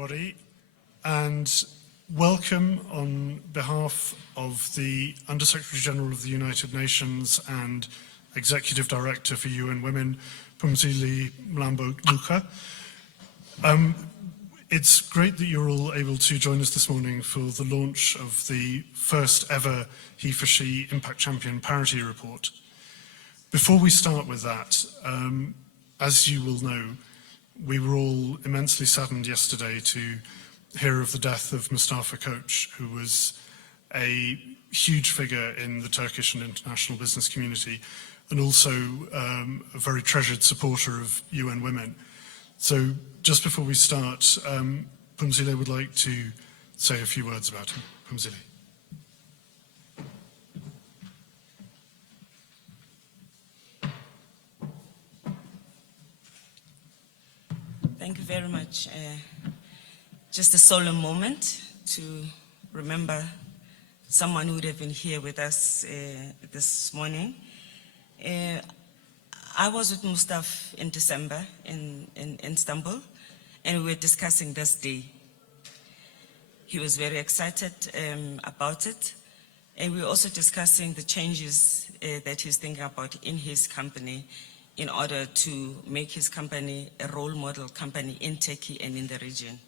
Everybody, and welcome on behalf of the Undersecretary General of the United Nations and Executive Director for UN Women, Phumzile Mlambo-Ngcuka. It's great that you're all able to join us this morning for the launch of the first ever He4She Impact Champion Parity Report. Before we start with that, as you will know, we were all immensely saddened yesterday to hear of the death of Mustafa Koç, who was a huge figure in the Turkish and international business community, and also a very treasured supporter of UN Women. So just before we start, Phumzile would like to say a few words about him. Phumzile. Thank you very much. Just a solemn moment to remember someone who would have been here with us this morning. I was with Mustafa in December in Istanbul, and we were discussing this day. He was very excited about it, and we were also discussing the changes that he's thinking about in his company in order to make his company a role model company in Turkey and in the region.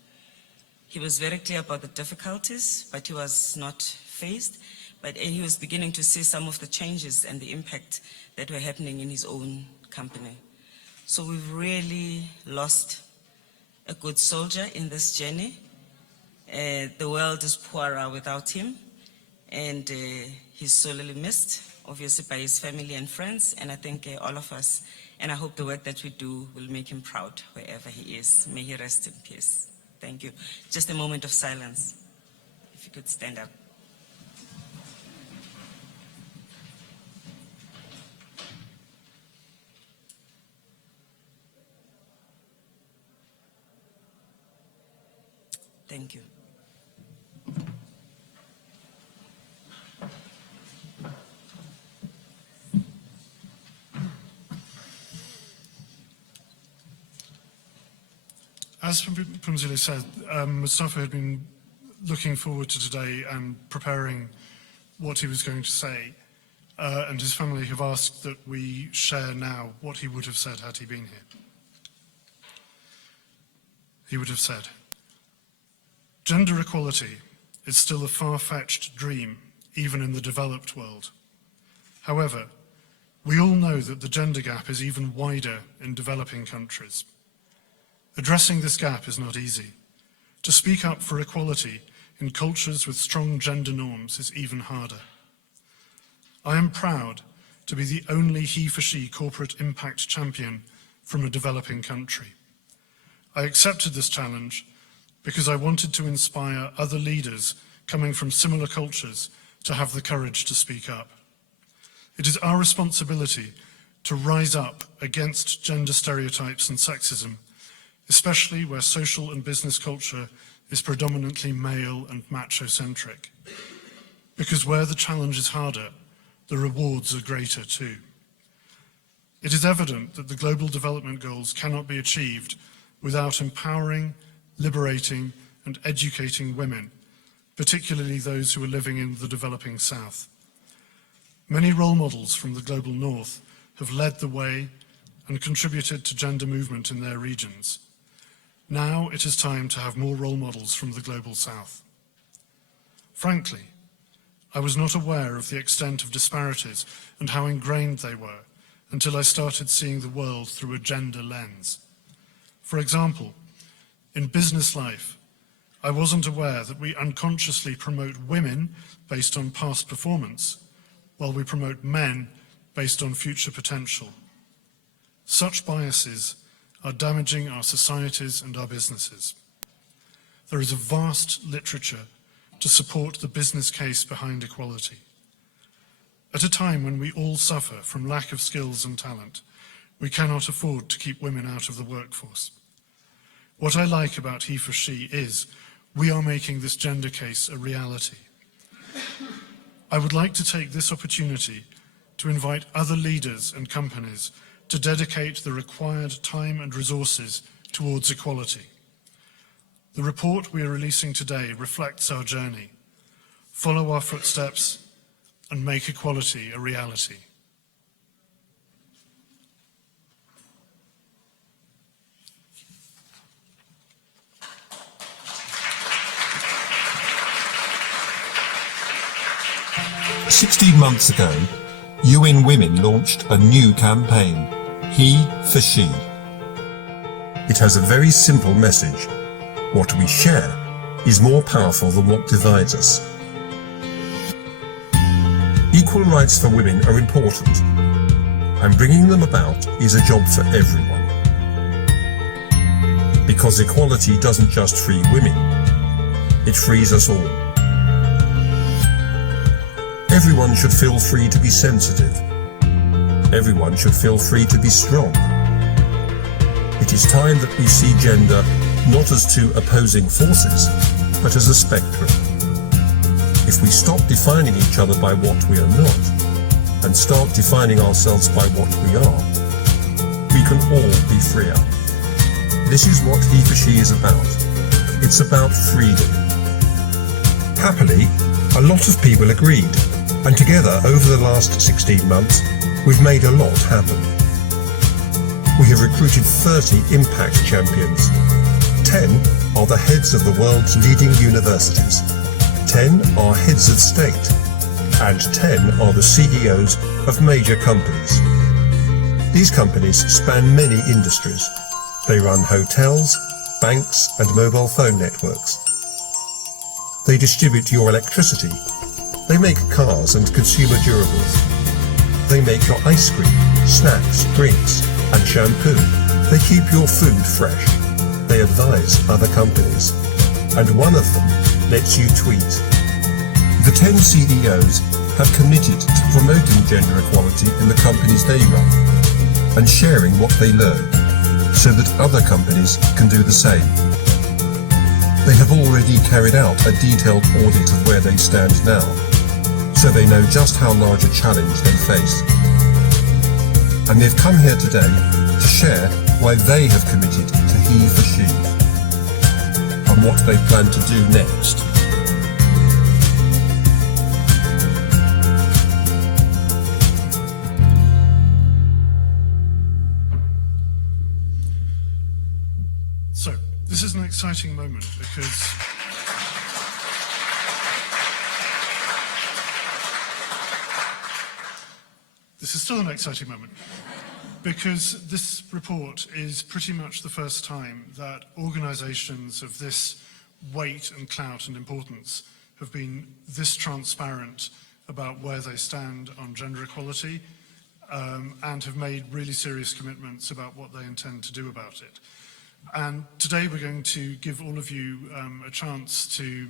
He was very clear about the difficulties, but he was not fazed. And he was beginning to see some of the changes and the impact that were happening in his own company. So we've really lost a good soldier in this journey. The world is poorer without him, and he's sorely missed, obviously by his family and friends, and I think all of us, and I hope the work that we do will make him proud wherever he is. May he rest in peace. Thank you. Just a moment of silence, if you could stand up. Thank you. As Phumzile said, Mustafa had been looking forward to today and preparing what he was going to say, and his family have asked that we share now what he would have said had he been here. He would have said, "Gender equality is still a far-fetched dream, even in the developed world. However, we all know that the gender gap is even wider in developing countries. Addressing this gap is not easy. To speak up for equality in cultures with strong gender norms is even harder. I am proud to be the only He4She corporate impact champion from a developing country. I accepted this challenge because I wanted to inspire other leaders coming from similar cultures to have the courage to speak up. It is our responsibility to rise up against gender stereotypes and sexism, especially where social and business culture is predominantly male and macho-centric. Because where the challenge is harder, the rewards are greater too. It is evident that the Global Development Goals cannot be achieved without empowering, liberating, and educating women, particularly those who are living in the developing South. Many role models from the Global North have led the way and contributed to gender movement in their regions. Now it is time to have more role models from the Global South. Frankly, I was not aware of the extent of disparities and how ingrained they were until I started seeing the world through a gender lens. For example, in business life, I wasn't aware that we unconsciously promote women based on past performance, while we promote men based on future potential. Such biases are damaging our societies and our businesses. There is a vast literature to support the business case behind equality. At a time when we all suffer from lack of skills and talent, we cannot afford to keep women out of the workforce. What I like about He4She is we are making this gender case a reality. I would like to take this opportunity to invite other leaders and companies to dedicate the required time and resources towards equality. The report we are releasing today reflects our journey. Follow our footsteps and make equality a reality. "16 months ago, UN Women launched a new campaign, He for She. It has a very simple message. What we share is more powerful than what divides us. Equal rights for women are important, and bringing them about is a job for everyone. Because equality doesn't just free women, it frees us all. Everyone should feel free to be sensitive. Everyone should feel free to be strong. It is time that we see gender not as two opposing forces, but as a spectrum. If we stop defining each other by what we are not, and start defining ourselves by what we are, we can all be freer. This is what He for She is about. It's about freedom." Happily, a lot of people agreed, and together over the last 16 months, we've made a lot happen. We have recruited 30 impact champions. 10 are the heads of the world's leading universities. 10 are heads of state. And 10 are the CEOs of major companies. These companies span many industries. They run hotels, banks, and mobile phone networks. They distribute your electricity. They make cars and consumer durables. They make your ice cream, snacks, drinks, and shampoo. They keep your food fresh. They advise other companies. And one of them lets you tweet. The 10 CEOs have committed to promoting gender equality in the companies they run and sharing what they learn so that other companies can do the same. They have already carried out a detailed audit of where they stand now, so they know just how large a challenge they face. And they've come here today to share why they have committed to He for She and what they plan to do next. So, this is an exciting moment because this is still an exciting moment because this report is pretty much the first time that organisations of this weight and clout and importance have been this transparent about where they stand on gender equality and have made really serious commitments about what they intend to do about it. And today we're going to give all of you a chance to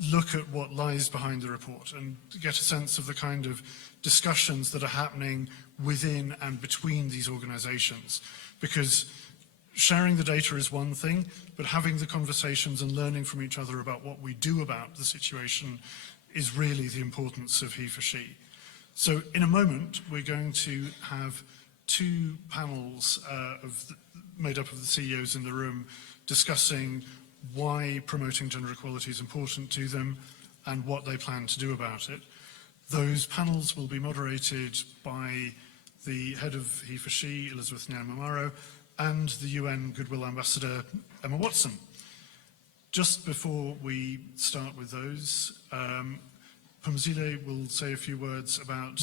look at what lies behind the report and get a sense of the kind of discussions that are happening within and between these organisations. Because sharing the data is one thing, but having the conversations and learning from each other about what we do about the situation is really the importance of He for She. So in a moment, we're going to have two panels made up of the CEOs in the room discussing why promoting gender equality is important to them and what they plan to do about it. Those panels will be moderated by the head of He for She, Elizabeth Nyamamaro, and the UN Goodwill Ambassador, Emma Watson. Just before we start with those, Phumzile will say a few words about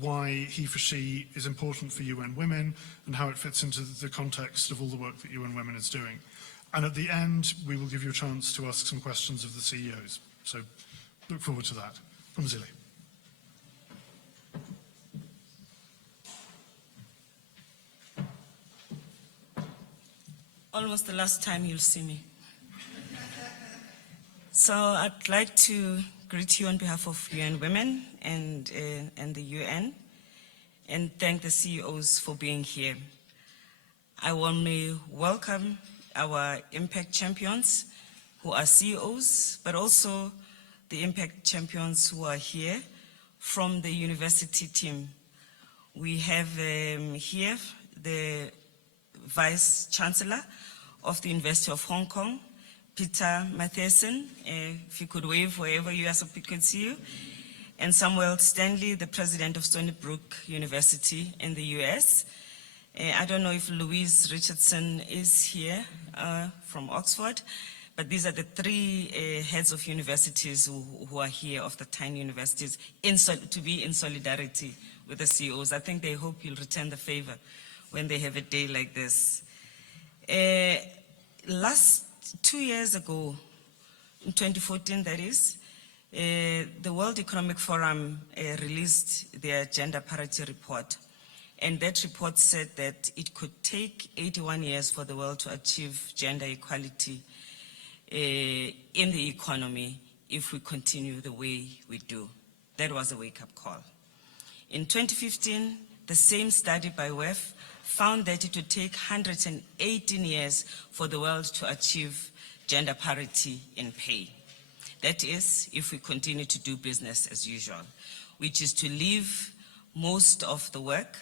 why He for She is important for UN Women and how it fits into the context of all the work that UN Women is doing. And at the end, we will give you a chance to ask some questions of the CEOs. So look forward to that. Phumzile. Almost the last time you'll see me. So I'd like to greet you on behalf of UN Women and the UN and thank the CEOs for being here. I warmly welcome our impact champions who are CEOs, but also the impact champions who are here from the university team. We have here the Vice Chancellor of the University of Hong Kong, Peter Matheson, if you could wave wherever you are so we could see you, and Samuel Stanley, the president of Stony Brook University in the US. I don't know if Louise Richardson is here from Oxford, but these are the three heads of universities who are here, of the 10 universities, to be in solidarity with the CEOs. I think they hope you'll return the favor when they have a day like this. 2 years ago, in 2014 that is, the World Economic Forum released their gender parity report. And that report said that it could take 81 years for the world to achieve gender equality in the economy if we continue the way we do. That was a wake-up call. In 2015, the same study by WEF found that it would take 118 years for the world to achieve gender parity in pay. That is, if we continue to do business as usual, which is to leave most of the work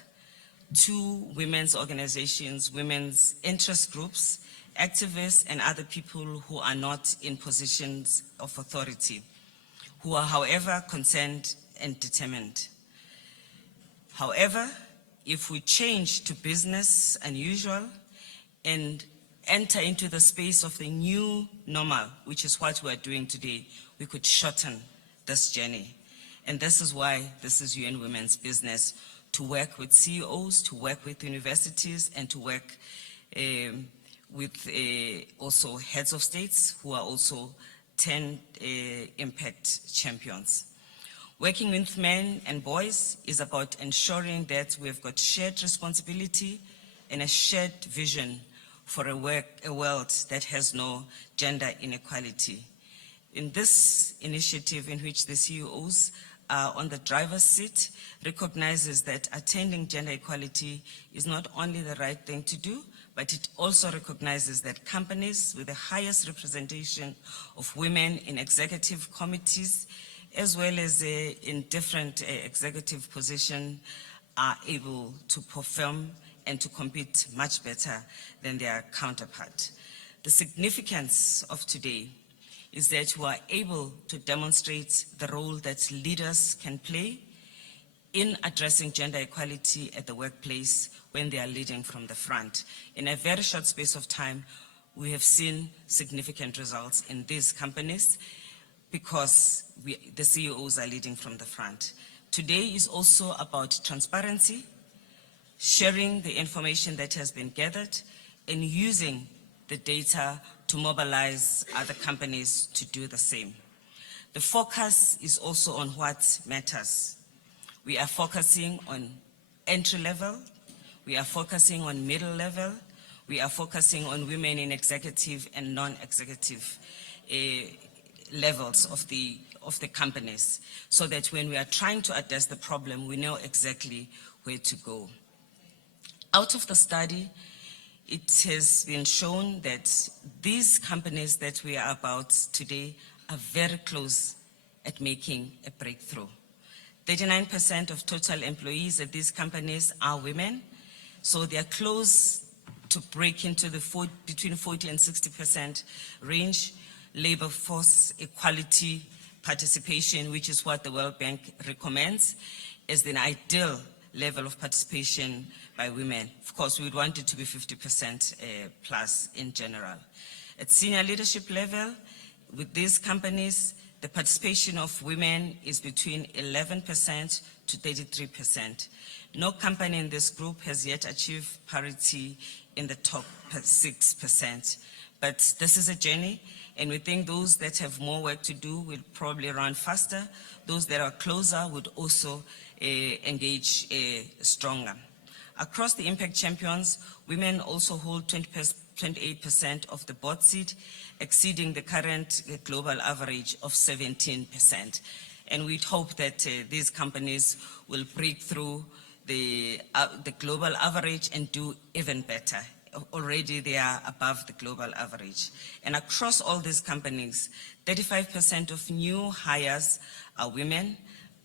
to women's organizations, women's interest groups, activists, and other people who are not in positions of authority, who are, however, concerned and determined. However, if we change to business unusual and enter into the space of the new normal, which is what we are doing today, we could shorten this journey. And this is why this is UN Women's business, to work with CEOs, to work with universities, and to work with also heads of states who are also 10 impact champions. Working with men and boys is about ensuring that we've got shared responsibility and a shared vision for a world that has no gender inequality. In this initiative, in which the CEOs are on the driver's seat, recognizes that attaining gender equality is not only the right thing to do, but it also recognizes that companies with the highest representation of women in executive committees, as well as in different executive positions, are able to perform and to compete much better than their counterpart. The significance of today is that we are able to demonstrate the role that leaders can play in addressing gender equality at the workplace when they are leading from the front. In a very short space of time, we have seen significant results in these companies because the CEOs are leading from the front. Today is also about transparency, sharing the information that has been gathered, and using the data to mobilize other companies to do the same. The focus is also on what matters. We are focusing on entry level, we are focusing on middle level, we are focusing on women in executive and non-executive levels of the companies, so that when we are trying to address the problem, we know exactly where to go. Out of the study, it has been shown that these companies that we are about today are very close at making a breakthrough. 39% of total employees at these companies are women, so they are close to break into the between 40 and 60% range. Labor force equality participation, which is what the World Bank recommends as the ideal level of participation by women. Of course, we would want it to be 50% plus in general. At senior leadership level, with these companies, the participation of women is between 11% to 33%. No company in this group has yet achieved parity in the top 6%. But this is a journey, and we think those that have more work to do will probably run faster. Those that are closer would also engage stronger. Across the impact champions, women also hold 28% of the board seat, exceeding the current global average of 17%. And we'd hope that these companies will break through the global average and do even better. Already they are above the global average. And across all these companies, 35% of new hires are women,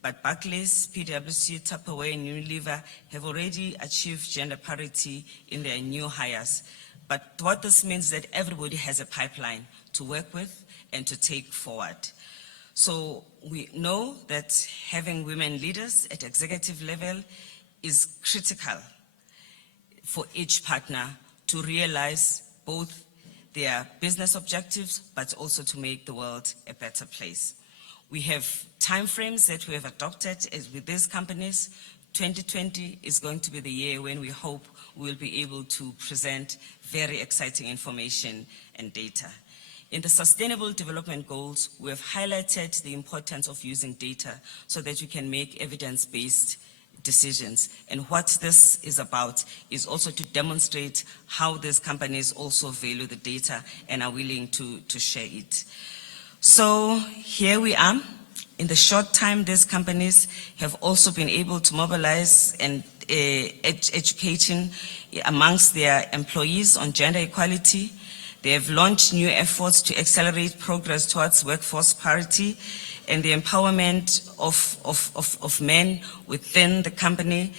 but Barclays, PwC, Tupperware, and Unilever have already achieved gender parity in their new hires. But what this means is that everybody has a pipeline to work with and to take forward. So we know that having women leaders at executive level is critical for each partner to realize both their business objectives, but also to make the world a better place. We have timeframes that we have adopted with these companies. 2020 is going to be the year when we hope we'll be able to present very exciting information and data. In the Sustainable Development Goals, we have highlighted the importance of using data so that you can make evidence-based decisions. And what this is about is also to demonstrate how these companies also value the data and are willing to share it. So here we are. In the short time, these companies have also been able to mobilize and education amongst their employees on gender equality. They have launched new efforts to accelerate progress towards workforce parity and the empowerment of men within the company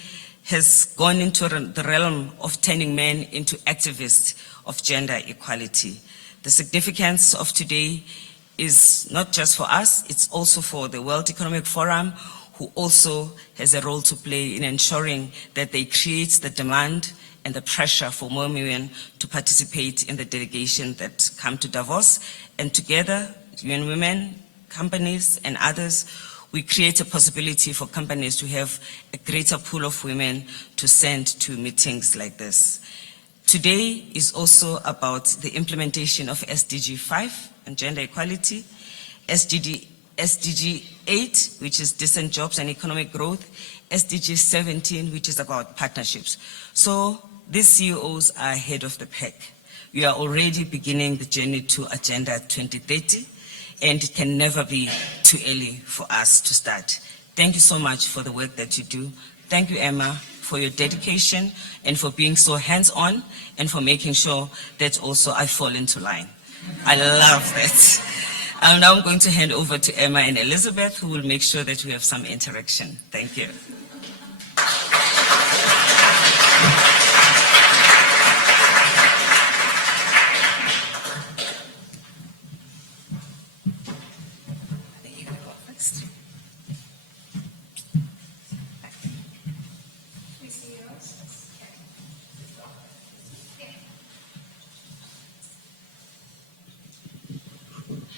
has gone into the realm of turning men into activists of gender equality. The significance of today is not just for us, it's also for the World Economic Forum, who also has a role to play in ensuring that they create the demand and the pressure for more women to participate in the delegation that come to Davos. And together, UN Women, companies, and others, we create a possibility for companies to have a greater pool of women to send to meetings like this. Today is also about the implementation of SDG 5 and gender equality, SDG 8, which is decent jobs and economic growth, SDG 17, which is about partnerships. So these CEOs are ahead of the pack. We are already beginning the journey to Agenda 2030, and it can never be too early for us to start. Thank you so much for the work that you do. Thank you, Emma, for your dedication and for being so hands-on and for making sure that also I fall into line. I love that. I'm now going to hand over to Emma and Elizabeth, who will make sure that we have some interaction. Thank you.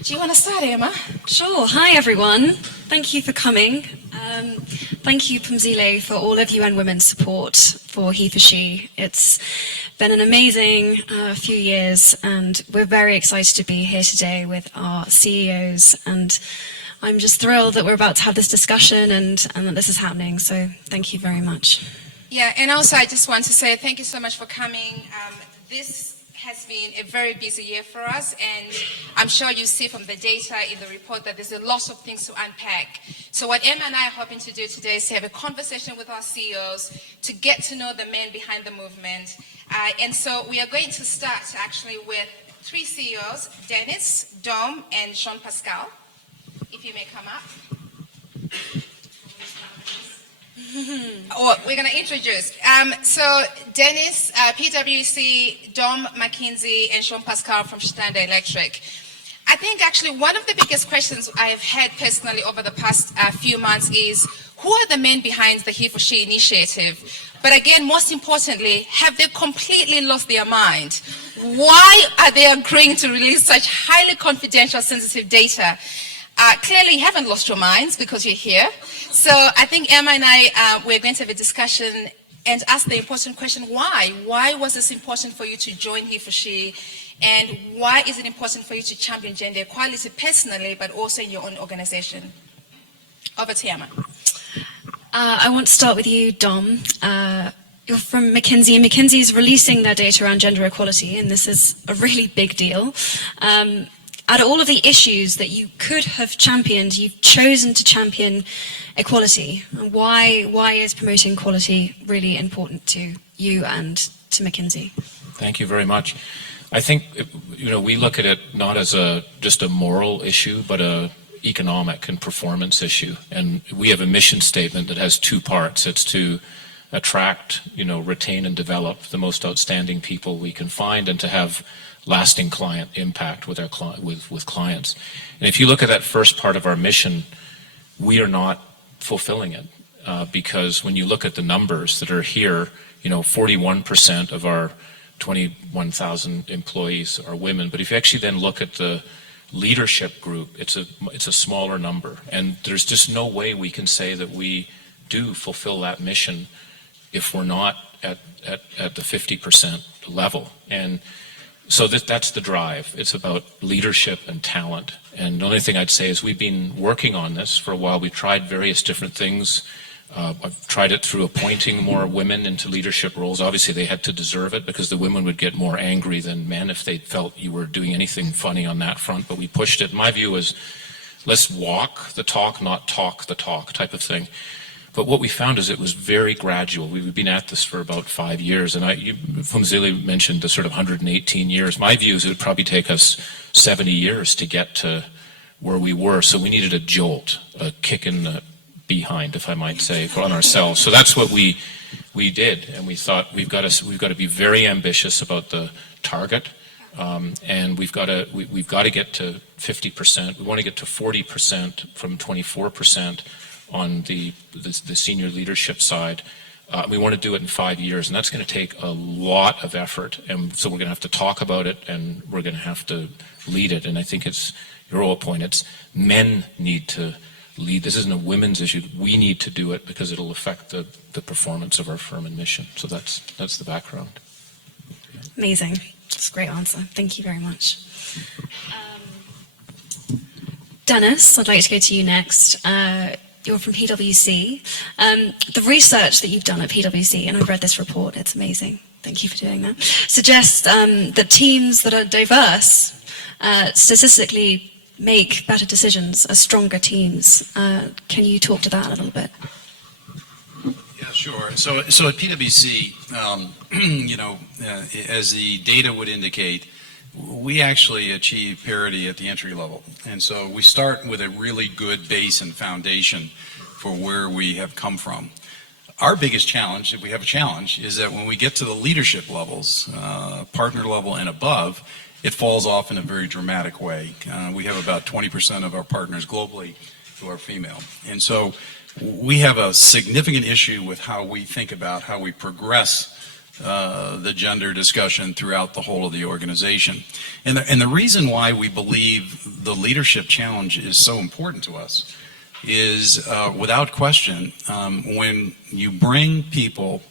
Do you want to start, Emma? Sure. Hi, everyone. Thank you for coming. Thank you, Pumzile, for all of UN Women's support for He for She. It's been an amazing few years, and we're very excited to be here today with our CEOs. And I'm just thrilled that we're about to have this discussion and that this is happening. So thank you very much. Yeah, and also I just want to say thank you so much for coming. This has been a very busy year for us, and I'm sure you see from the data in the report that there's a lot of things to unpack. So what Emma and I are hoping to do today is to have a conversation with our CEOs to get to know the men behind the movement. And so we are going to start actually with three CEOs, Dennis, Dom, and Jean-Pascal. If you may come up. We're going to introduce. So Dennis, PwC, Dom McKinsey, and Jean-Pascal from Schneider Electric. I think actually one of the biggest questions I have had personally over the past few months is, who are the men behind the He for She initiative? But again, most importantly, have they completely lost their mind? Why are they agreeing to release such highly confidential, sensitive data? Clearly, you haven't lost your minds because you're here. So I think Emma and I, we're going to have a discussion and ask the important question, why? Why was this important for you to join He for She? And why is it important for you to champion gender equality personally, but also in your own organization? Over to Emma. I want to start with you, Dom. You're from McKinsey, and McKinsey is releasing their data around gender equality, and this is a really big deal. Out of all of the issues that you could have championed, you've chosen to champion equality. Why is promoting equality really important to you and to McKinsey? Thank you very much. I think, we look at it not as just a moral issue, but a economic and performance issue. And we have a mission statement that has two parts. It's to attract, retain and develop the most outstanding people we can find, and to have lasting client impact with with clients. And if you look at that first part of our mission, we are not fulfilling it because when you look at the numbers that are here, 41% of our 21,000 employees are women. But if you actually then look at the leadership group, it's a smaller number. And there's just no way we can say that we do fulfill that mission if we're not at the 50% level. And so that's the drive. It's about leadership and talent. And the only thing I'd say is we've been working on this for a while. We've tried various different things. I've tried it through appointing more women into leadership roles. Obviously, they had to deserve it because the women would get more angry than men if they felt you were doing anything funny on that front. But we pushed it. My view was, let's walk the talk, not talk the talk type of thing. But what we found is it was very gradual. We've been at this for about 5 years. And Phumzile mentioned the sort of 118 years. My view is it would probably take us 70 years to get to where we were. So we needed a jolt, a kick in the behind, if I might say, on ourselves. So that's what we did, and we thought we've got to be very ambitious about the target, and we've got to get to 50%. We want to get to 40% from 24% on the senior leadership side. We want to do it in 5 years, and that's going to take a lot of effort. And so we're going to have to talk about it, and we're going to have to lead it. And I think it's your whole point. It's men need to lead. This isn't a women's issue. We need to do it because it'll affect the performance of our firm and mission. So that's the background. Amazing. That's a great answer. Thank you very much. Dennis, I'd like to go to you next. You're from PwC. The research that you've done at PwC, and I've read this report, it's amazing. Thank you for doing that. Suggests that teams that are diverse statistically make better decisions as stronger teams. Can you talk to that a little bit? Yeah, sure. So at PwC, as the data would indicate, we actually achieve parity at the entry level. And so we start with a really good base and foundation for where we have come from. Our biggest challenge, if we have a challenge, is that when we get to the leadership levels, partner level and above, it falls off in a very dramatic way. We have about 20% of our partners globally who are female. And so we have a significant issue with how we think about how we progress the gender discussion throughout the whole of the organization. And the reason why we believe the leadership challenge is so important to us is, without question, when you bring people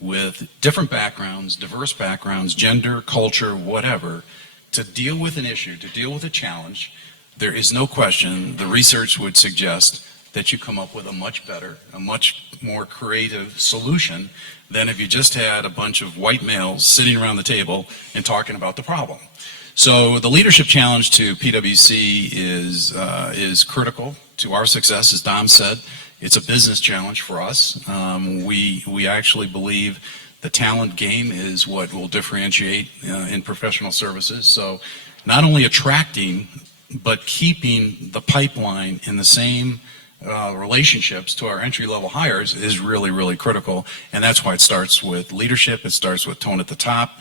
with different backgrounds, diverse backgrounds, gender, culture, whatever, to deal with an issue, to deal with a challenge, there is no question, the research would suggest that you come up with a much better, a much more creative solution than if you just had a bunch of white males sitting around the table and talking about the problem. So the leadership challenge to PwC is critical to our success, as Dom said. It's a business challenge for us. We actually believe the talent game is what will differentiate in professional services. So not only attracting, but keeping the pipeline in the same relationships to our entry-level hires is really, really critical. And that's why it starts with leadership. It starts with tone at the top.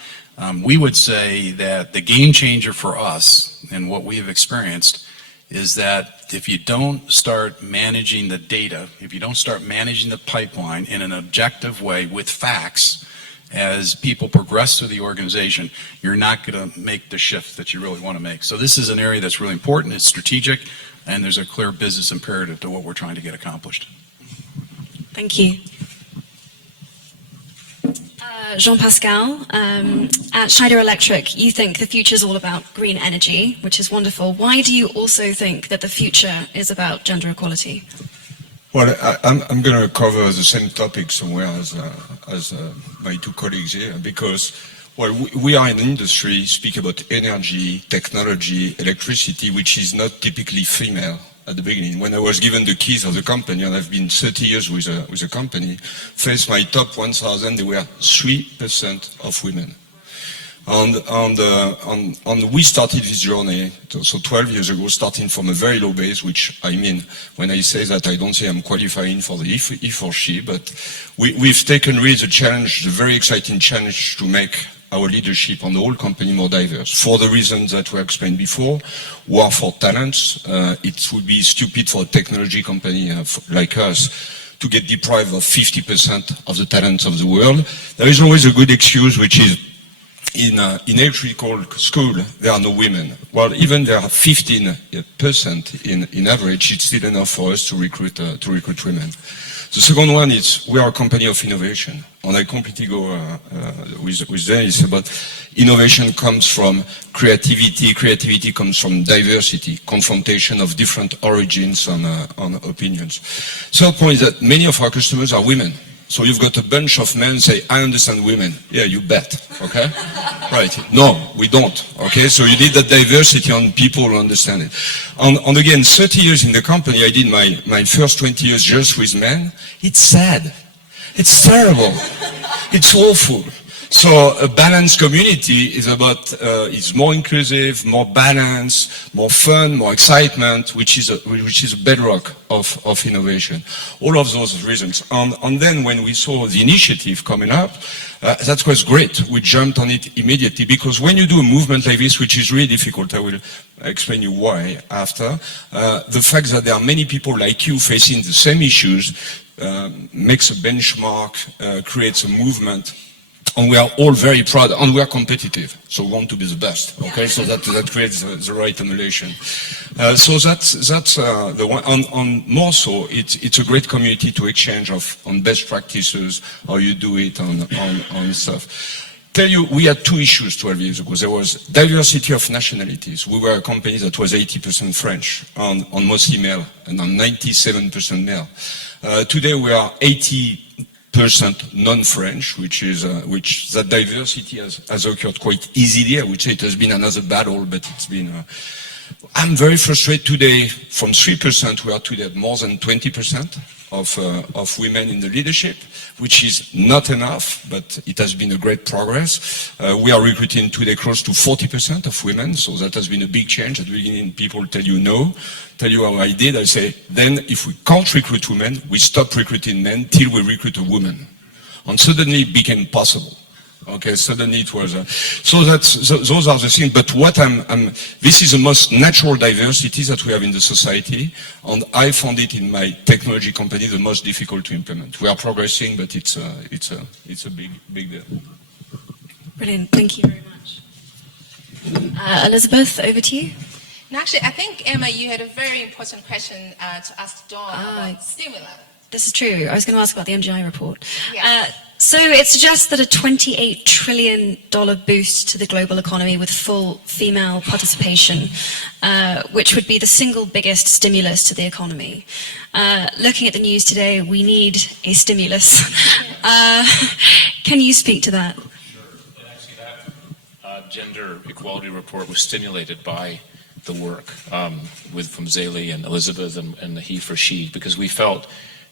We would say that the game changer for us and what we have experienced is that if you don't start managing the data, if you don't start managing the pipeline in an objective way with facts, as people progress through the organization, you're not going to make the shift that you really want to make. So this is an area that's really important, it's strategic, and there's a clear business imperative to what we're trying to get accomplished. Thank you. Jean-Pascal, at Schneider Electric, you think the future is all about green energy, which is wonderful. Why do you also think that the future is about gender equality? Well, I'm going to cover the same topic somewhere as my two colleagues here, because we are in an industry speak about energy, technology, electricity, which is not typically female at the beginning. When I was given the keys of the company, and I've been 30 years with a company, first my top 1,000, there were 3% of women. And we started this journey, so 12 years ago, starting from a very low base, which I mean, when I say that, I don't say I'm qualifying for the if or she, but we've taken really the challenge, the very exciting challenge to make our leadership and the whole company more diverse. For the reasons that were explained before, war for talents, it would be stupid for a technology company like us to get deprived of 50% of the talents of the world. There is always a good excuse, which is in electrical school, there are no women. Well, even there are 15% in average, it's still enough for us to recruit women. The second one is we are a company of innovation, and I completely go with Dennis about innovation comes from creativity, creativity comes from diversity, confrontation of different origins on opinions. Third point is that many of our customers are women. So you've got a bunch of men say, I understand women. Yeah, you bet, okay? Right, no, we don't, okay? So you need that diversity on people who understand it. And again, 30 years in the company, I did my first 20 years just with men. It's sad, it's terrible, it's awful. So a balanced community is about, is more inclusive, more balanced, more fun, more excitement, which is a bedrock of innovation. All of those reasons. And then when we saw the initiative coming up, that was great. We jumped on it immediately because when you do a movement like this, which is really difficult, I will explain you why after, the fact that there are many people like you facing the same issues makes a benchmark, creates a movement. And we are all very proud, and we are competitive, so we want to be the best. Okay, so that creates the right emulation. So that's the one. On more so, it's a great community to exchange on best practices, how you do it, on stuff. Tell you, we had two issues 12 years ago. There was diversity of nationalities. We were a company that was 80% French, on mostly male, and on 97% male. Today we are 80% non-French, which that diversity has occurred quite easily. I would say it has been another battle, but it's been. I'm very frustrated today. From 3%, we are today at more than 20% of women in the leadership, which is not enough, but it has been a great progress. We are recruiting today close to 40% of women, so that has been a big change. At the beginning, people tell you no, tell you how I did. I say, then if we can't recruit women, we stop recruiting men till we recruit a woman. And suddenly it became possible. Okay, suddenly it was, those are the things, but what this is the most natural diversity that we have in the society, and I found it in my technology company the most difficult to implement. We are progressing, but it's a big deal. Brilliant, thank you very much. Elizabeth, over to you. And actually, I think, Emma, you had a very important question to ask Dawn about stimuli. This is true. I was going to ask about the MGI report. Yeah. So it suggests that a $28 trillion boost to the global economy with full female participation, which would be the single biggest stimulus to the economy. Looking at the news today, we need a stimulus. Can you speak to that? Sure. And actually that gender equality report was stimulated by the work from Zélie and Elizabeth and the he for she, because we felt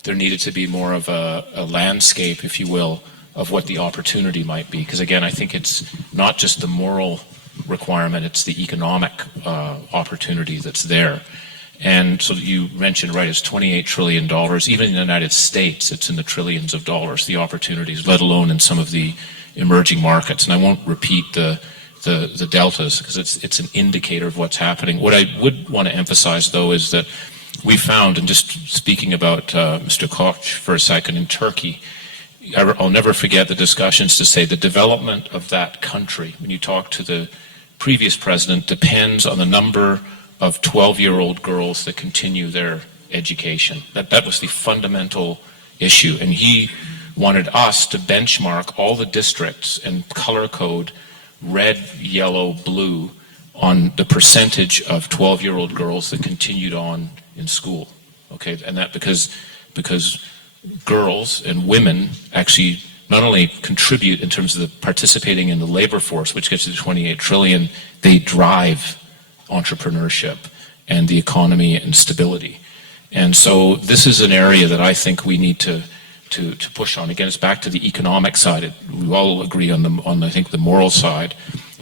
there needed to be more of a landscape, if you will, of what the opportunity might be. Because again, I think it's not just the moral requirement, it's the economic opportunity that's there. And so you mentioned, right, it's $28 trillion. Even in the United States, it's in the trillions of dollars, the opportunities, let alone in some of the emerging markets. And I won't repeat the deltas, because it's an indicator of what's happening. What I would want to emphasize, though, is that we found, and just speaking about Mr. Koch for a second, in Turkey, I'll never forget the discussions to say the development of that country, when you talk to the previous president, depends on the number of 12-year-old girls that continue their education. That was the fundamental issue. And he wanted us to benchmark all the districts and color code red, yellow, blue on the percentage of 12-year-old girls that continued on in school, okay, and that because girls and women actually not only contribute in terms of the participating in the labor force, which gets to 28 trillion, they drive entrepreneurship and the economy and stability. And so this is an area that I think we need to push on. Again, it's back to the economic side. We all agree on I think the moral side.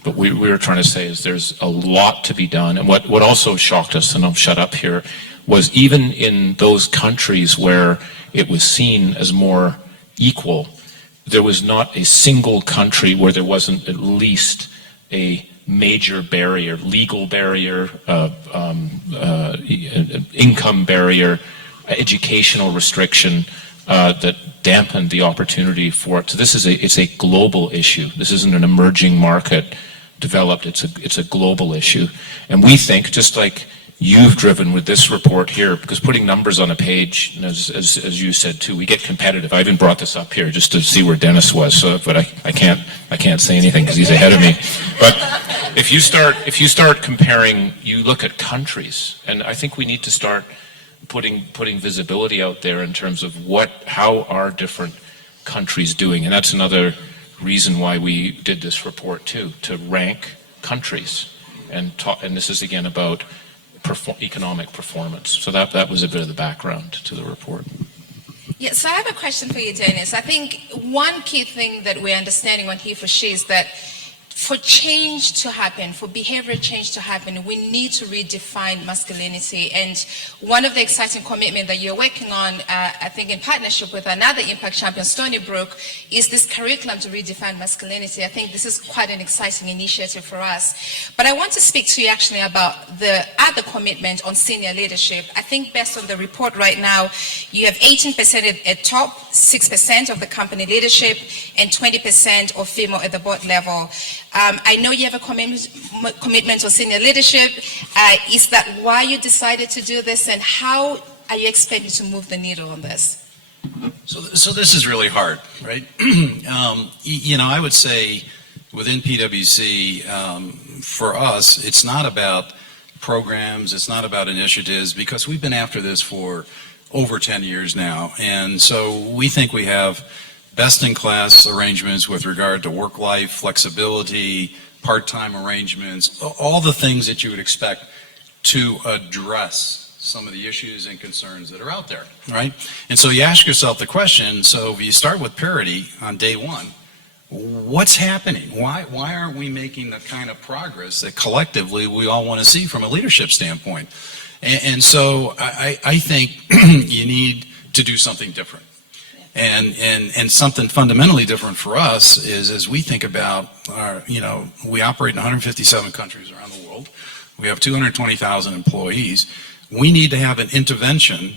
But we were trying to say is there's a lot to be done. And what also shocked us, and I'll shut up here, was even in those countries where it was seen as more equal, there was not a single country where there wasn't at least a major barrier, legal barrier, income barrier, educational restriction that dampened the opportunity for it. So this is it's a global issue. This isn't an emerging market developed. It's a global issue, and we think, just like you've driven with this report here, because putting numbers on a page, as you said too, we get competitive. I even brought this up here just to see where Dennis was, but I can't say anything because he's ahead of me. But if you start comparing, you look at countries, and I think we need to start putting visibility out there in terms of how are different countries doing, and that's another reason why we did this report too, to rank countries, and this is again about economic performance. So that was a bit of the background to the report. Yeah, so I have a question for you, Dennis. I think one key thing that we're understanding on He4She is that for change to happen, for behavioral change to happen, we need to redefine masculinity. And one of the exciting commitments that you're working on, I think in partnership with another Impact champion, Stony Brook, is this curriculum to redefine masculinity. I think this is quite an exciting initiative for us. But I want to speak to you actually about the other commitment on senior leadership. I think based on the report right now, you have 18% at top, 6% of the company leadership, and 20% of female at the board level. I know you have a commitment on senior leadership. Is that why you decided to do this, and how are you expecting to move the needle on this? So this is really hard, right? I would say within PwC, for us, it's not about programs, it's not about initiatives, because we've been after this for over 10 years now. And so we think we have best-in-class arrangements with regard to work-life flexibility, part-time arrangements, all the things that you would expect to address some of the issues and concerns that are out there, right? And so you ask yourself the question, so if you start with parity on day one, what's happening? Why aren't we making the kind of progress that collectively we all want to see from a leadership standpoint? And so I think you need to do something different. And something fundamentally different for us is, as we think about our, we operate in 157 countries around the world. We have 220,000 employees. We need to have an intervention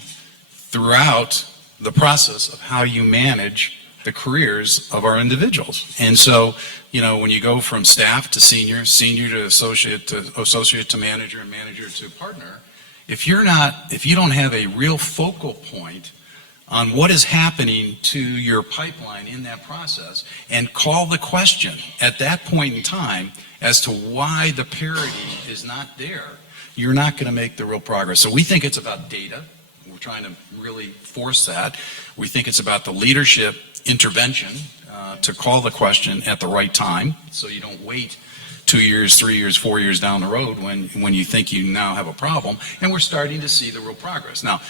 throughout the process of how you manage the careers of our individuals. And so, when you go from staff to senior to associate to manager, and manager to partner, if you don't have a real focal point on what is happening to your pipeline in that process, and call the question at that point in time as to why the parity is not there, you're not going to make the real progress. So we think it's about data. We're trying to really force that. We think it's about the leadership intervention to call the question at the right time, so you don't wait 2 years, 3 years, 4 years down the road when you think you now have a problem. And we're starting to see the real progress. Now,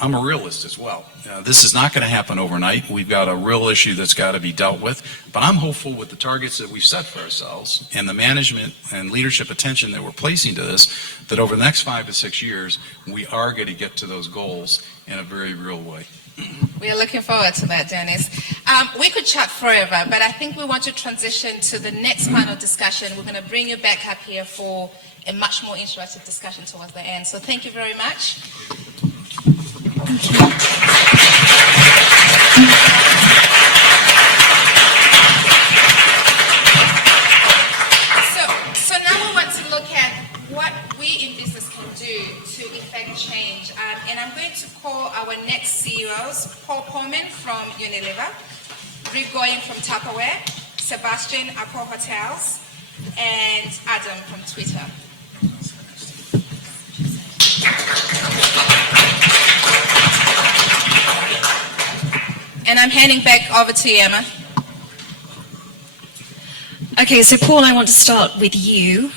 I'm a realist as well. This is not going to happen overnight. We've got a real issue that's got to be dealt with. But I'm hopeful with the targets that we've set for ourselves and the management and leadership attention that we're placing to this, that over the next 5 to 6 years, we are going to get to those goals in a very real way. We are looking forward to that, Dennis. We could chat forever, but I think we want to transition to the next panel discussion. We're going to bring you back up here for a much more interactive discussion towards the end. So thank you very much. So now we want to look at what we in business can do to effect change. And I'm going to call our next CEOs, Paul Pullman from Unilever, Rick Goying from Tupperware, Sebastian Accor Hotels, and Adam from Twitter. And I'm handing back over to you, Emma. Okay, so Paul, I want to start with you,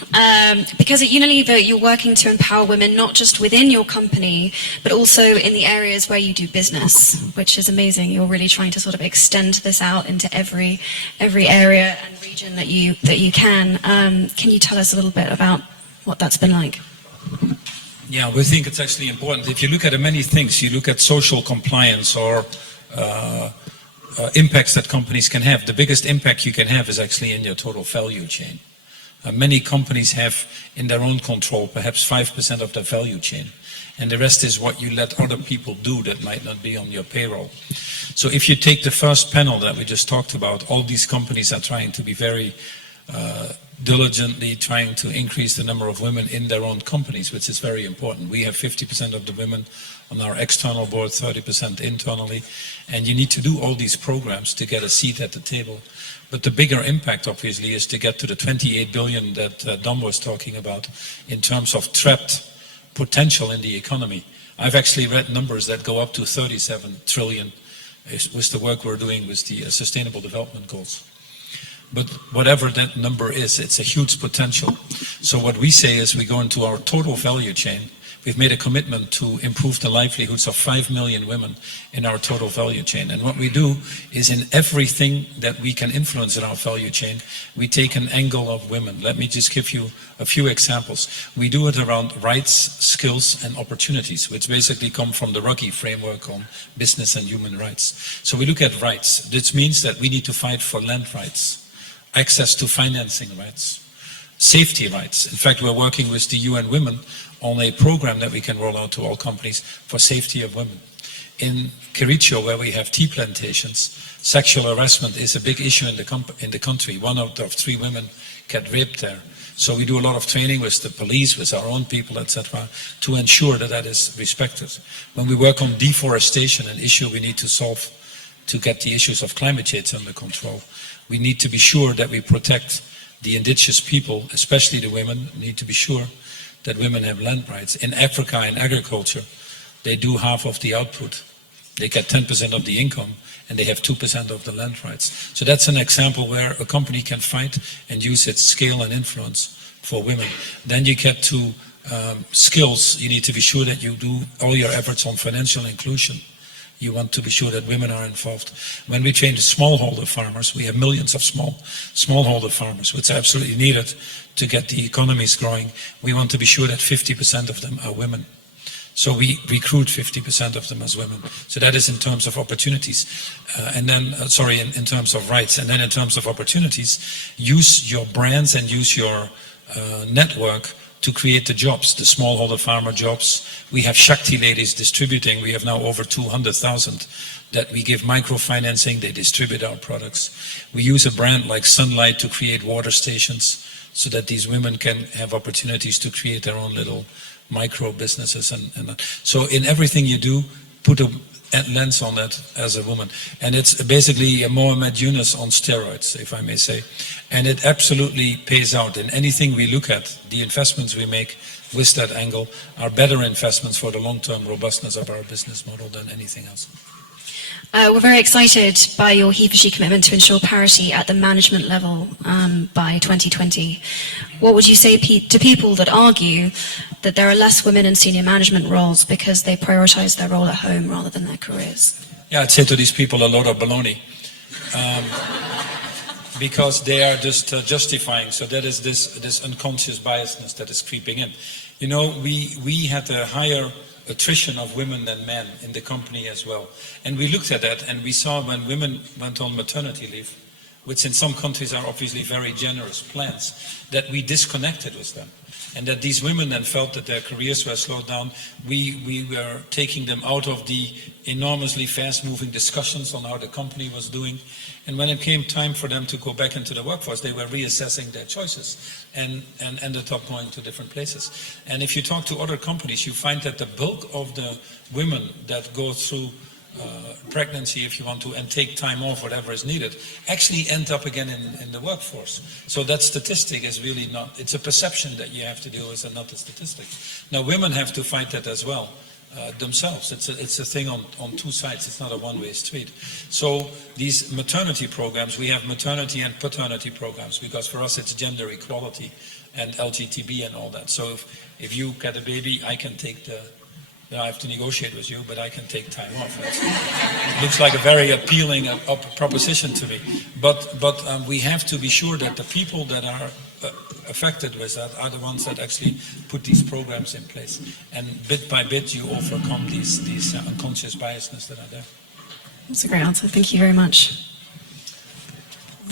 because at Unilever you're working to empower women not just within your company, but also in the areas where you do business, which is amazing. You're really trying to sort of extend this out into every area and region that you can. Can you tell us a little bit about what that's been like? Yeah, we think it's actually important. If you look at many things, you look at social compliance or impacts that companies can have. The biggest impact you can have is actually in your total value chain. Many companies have in their own control perhaps 5% of their value chain, and the rest is what you let other people do that might not be on your payroll. So if you take the first panel that we just talked about, all these companies are trying to be very diligently trying to increase the number of women in their own companies, which is very important. We have 50% of the women on our external board, 30% internally, and you need to do all these programs to get a seat at the table. But the bigger impact, obviously, is to get to the 28 billion that Dom was talking about in terms of trapped potential in the economy. I've actually read numbers that go up to 37 trillion with the work we're doing with the Sustainable Development Goals. But whatever that number is, it's a huge potential. So what we say is we go into our total value chain. We've made a commitment to improve the livelihoods of 5 million women in our total value chain. And what we do is in everything that we can influence in our value chain, we take an angle of women. Let me just give you a few examples. We do it around rights, skills, and opportunities, which basically come from the Ruggie framework on business and human rights. So we look at rights. This means that we need to fight for land rights, access to financing rights, safety rights. In fact, we're working with the UN Women on a program that we can roll out to all companies for safety of women. In Kericho, where we have tea plantations, sexual harassment is a big issue in the country. 1 out of 3 women get raped there. So we do a lot of training with the police, with our own people, etc., to ensure that that is respected. When we work on deforestation, an issue we need to solve to get the issues of climate change under control, we need to be sure that we protect the indigenous people, especially the women. We need to be sure that women have land rights. In Africa, in agriculture, they do half of the output. They get 10% of the income, and they have 2% of the land rights. So that's an example where a company can fight and use its scale and influence for women. Then you get to skills. You need to be sure that you do all your efforts on financial inclusion. You want to be sure that women are involved. When we train the smallholder farmers, we have millions of smallholder farmers, which are absolutely needed to get the economies growing. We want to be sure that 50% of them are women. So we recruit 50% of them as women. So that is in terms of opportunities. In terms of rights. And then in terms of opportunities, use your brands and use your network to create the jobs, the smallholder farmer jobs. We have Shakti ladies distributing. We have now over 200,000 that we give microfinancing. They distribute our products. We use a brand like Sunlight to create water stations so that these women can have opportunities to create their own little micro businesses. And so in everything you do, put a lens on that as a woman. And it's basically a Mohammed Yunus on steroids, if I may say. And it absolutely pays out. In anything we look at, the investments we make with that angle are better investments for the long-term robustness of our business model than anything else. We're very excited by your he for she commitment to ensure parity at the management level by 2020. What would you say to people that argue that there are less women in senior management roles because they prioritize their role at home rather than their careers? Yeah, I'd say to these people a lot of baloney. Because they are just justifying. So that is this unconscious biasness that is creeping in. You know, we had a higher attrition of women than men in the company as well. And we looked at that and we saw when women went on maternity leave, which in some countries are obviously very generous plans, that we disconnected with them. And that these women then felt that their careers were slowed down. We were taking them out of the enormously fast-moving discussions on how the company was doing. And when it came time for them to go back into the workforce, they were reassessing their choices and ended up going to different places. And if you talk to other companies, you find that the bulk of the women that go through pregnancy, if you want to, and take time off, whatever is needed, actually end up again in the workforce. So that statistic is really not, it's a perception that you have to deal with and not a statistic. Now women have to fight that as well. Themselves. It's a thing on two sides. It's not a one-way street. So these maternity programs, we have maternity and paternity programs because for us it's gender equality and LGTB and all that. So if you get a baby, I can take I have to negotiate with you, but I can take time off. It looks like a very appealing proposition to me. But we have to be sure that the people that are affected with that are the ones that actually put these programs in place. And bit by bit you overcome these unconscious biasness that are there. That's a great answer. Thank you very much.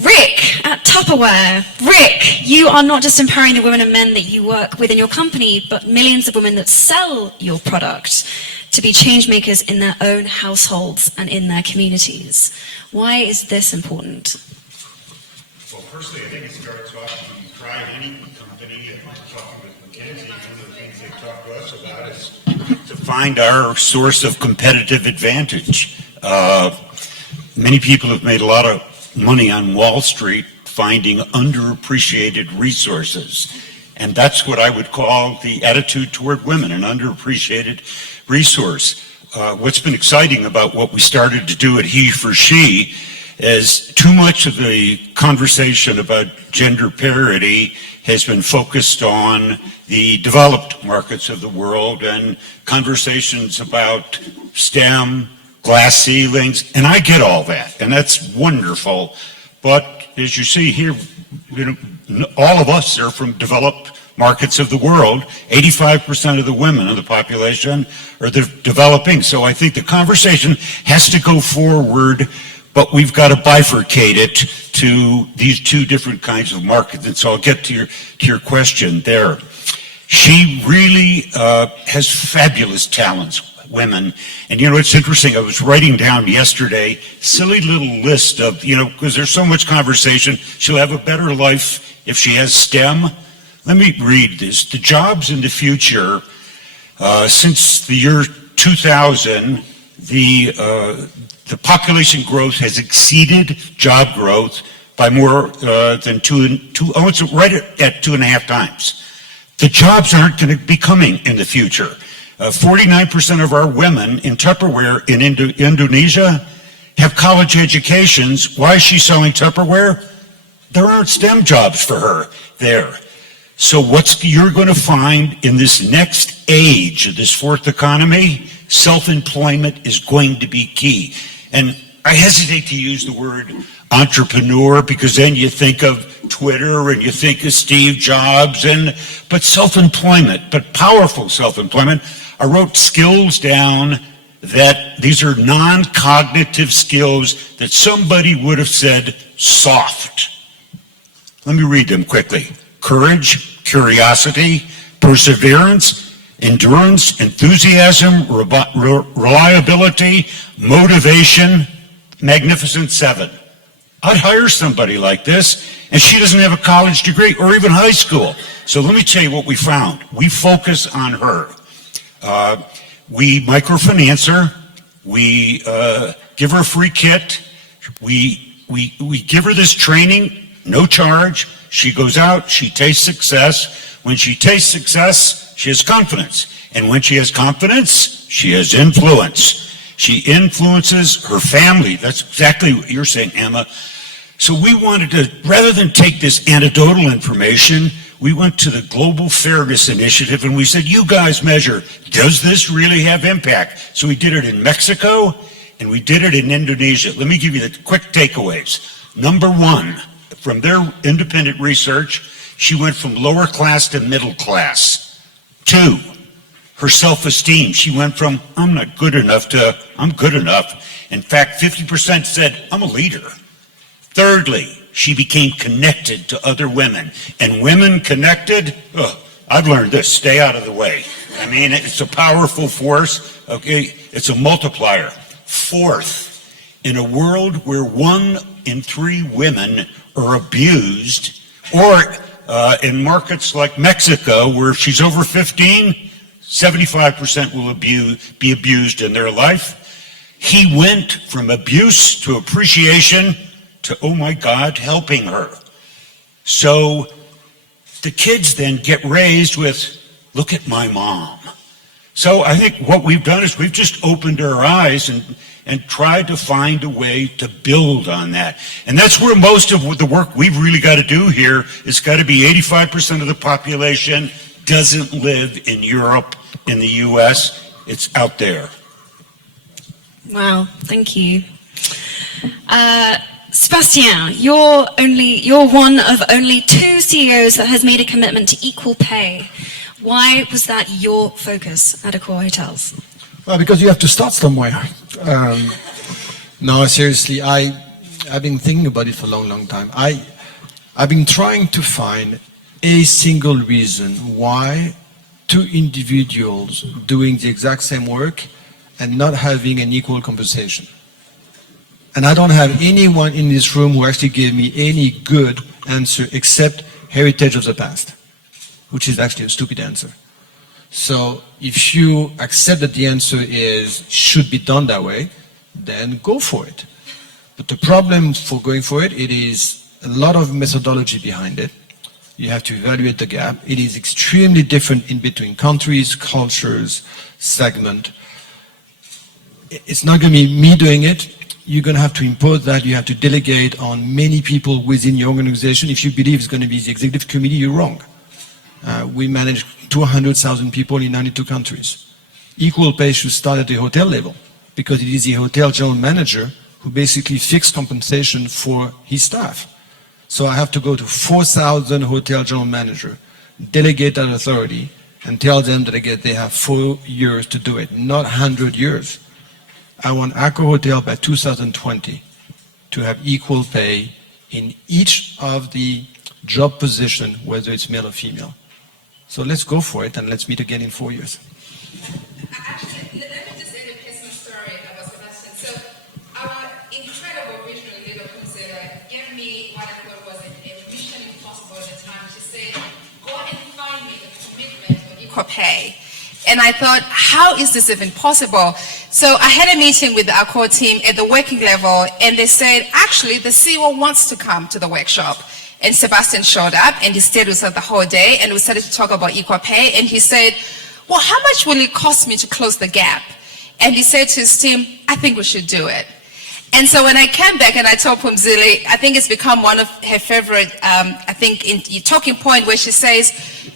Rick at Tupperware. Rick, you are not just empowering the women and men that you work with in your company, but millions of women that sell your product to be change makers in their own households and in their communities. Why is this important? Well, firstly, I think it starts off when you try any company, and talking with McKinsey, one of the things they talk to us about is to find our source of competitive advantage. Many people have made a lot of money on Wall Street finding underappreciated resources. And that's what I would call the attitude toward women, an underappreciated resource. What's been exciting about what we started to do at He for She is too much of the conversation about gender parity has been focused on the developed markets of the world and conversations about STEM, glass ceilings, and I get all that, and that's wonderful. But as you see here, all of us are from developed markets of the world. 85% of the women of the population are developing. So I think the conversation has to go forward, but we've got to bifurcate it to these two different kinds of markets. And so I'll get to your question there. She really has fabulous talents, women. And it's interesting, I was writing down yesterday, silly little list of, because there's so much conversation, she'll have a better life if she has STEM. Let me read this. The jobs in the future, since the year 2000, the population growth has exceeded job growth by more than it's right at 2.5 times. The jobs aren't going to be coming in the future. 49% of our women in Tupperware in Indonesia have college educations. Why is she selling Tupperware? There aren't STEM jobs for her there. So you're going to find in this next age of this fourth economy, self-employment is going to be key. And I hesitate to use the word entrepreneur because then you think of Twitter and you think of Steve Jobs, but self-employment, but powerful self-employment. I wrote skills down that these are non-cognitive skills that somebody would have said soft. Let me read them quickly. Courage, curiosity, perseverance, endurance, enthusiasm, reliability, motivation, Magnificent Seven. I'd hire somebody like this, and she doesn't have a college degree or even high school. So let me tell you what we found. We focus on her. We microfinance her. We give her a free kit. We give her this training, no charge. She goes out, she tastes success. When she tastes success, she has confidence. And when she has confidence, she has influence. She influences her family. That's exactly what you're saying, Emma. So we wanted to, rather than take this anecdotal information, we went to the Global Fairness Initiative and we said, you guys measure, does this really have impact? So we did it in Mexico and we did it in Indonesia. Let me give you the quick takeaways. Number one, from their independent research, she went from lower class to middle class. 2, her self-esteem. She went from, I'm not good enough to, I'm good enough. In fact, 50% said, I'm a leader. Thirdly, she became connected to other women. And women connected, I've learned this, stay out of the way. I mean, it's a powerful force, okay? It's a multiplier. Fourth, in a world where 1 in 3 women are abused, or in markets like Mexico, where if she's over 15, 75% will be abused in their life. He went from abuse to appreciation to, oh my God, helping her. So the kids then get raised with, look at my mom. So I think what we've done is we've just opened our eyes and tried to find a way to build on that. And that's where most of the work we've really got to do here is got to be 85% of the population doesn't live in Europe, in the US, it's out there. Wow, thank you. Sebastian, you're one of only 2 CEOs that has made a commitment to equal pay. Why was that your focus at Accor Hotels? Well, because you have to start somewhere. No, seriously, I've been thinking about it for a long, long time. I've been trying to find a single reason why two individuals doing the exact same work and not having an equal compensation. And I don't have anyone in this room who actually gave me any good answer except heritage of the past, which is actually a stupid answer. So if you accept that the answer is should be done that way, then go for it. But the problem for going for it, it is a lot of methodology behind it. You have to evaluate the gap. It is extremely different in between countries, cultures, segment. It's not going to be me doing it. You're going to have to impose that. You have to delegate on many people within your organization. If you believe it's going to be the executive committee, you're wrong. We manage 200,000 people in 92 countries. Equal pay should start at the hotel level because it is the hotel general manager who basically fixes compensation for his staff. So I have to go to 4,000 hotel general manager, delegate that authority, and tell them that they have 4 years to do it, not 100 years. I want Accor Hotel by 2020 to have equal pay in each of the job position, whether it's male or female. So let's go for it and let's meet again in 4 years. Actually, let me just end a personal story about Sebastian. So our incredible regional leader, Kumzela, gave me what I thought was a mission impossible at the time. She said, go and find me a commitment on equal pay. And I thought, how is this even possible? So I had a meeting with the Accor team at the working level, and they said, actually, the CEO wants to come to the workshop. And Sebastian showed up, and he stayed with us the whole day, and we started to talk about equal pay, and he said, well, how much will it cost me to close the gap? And he said to his team, I think we should do it. And so when I came back and I told Phumzile, I think it's become one of her favorite, talking point where she says,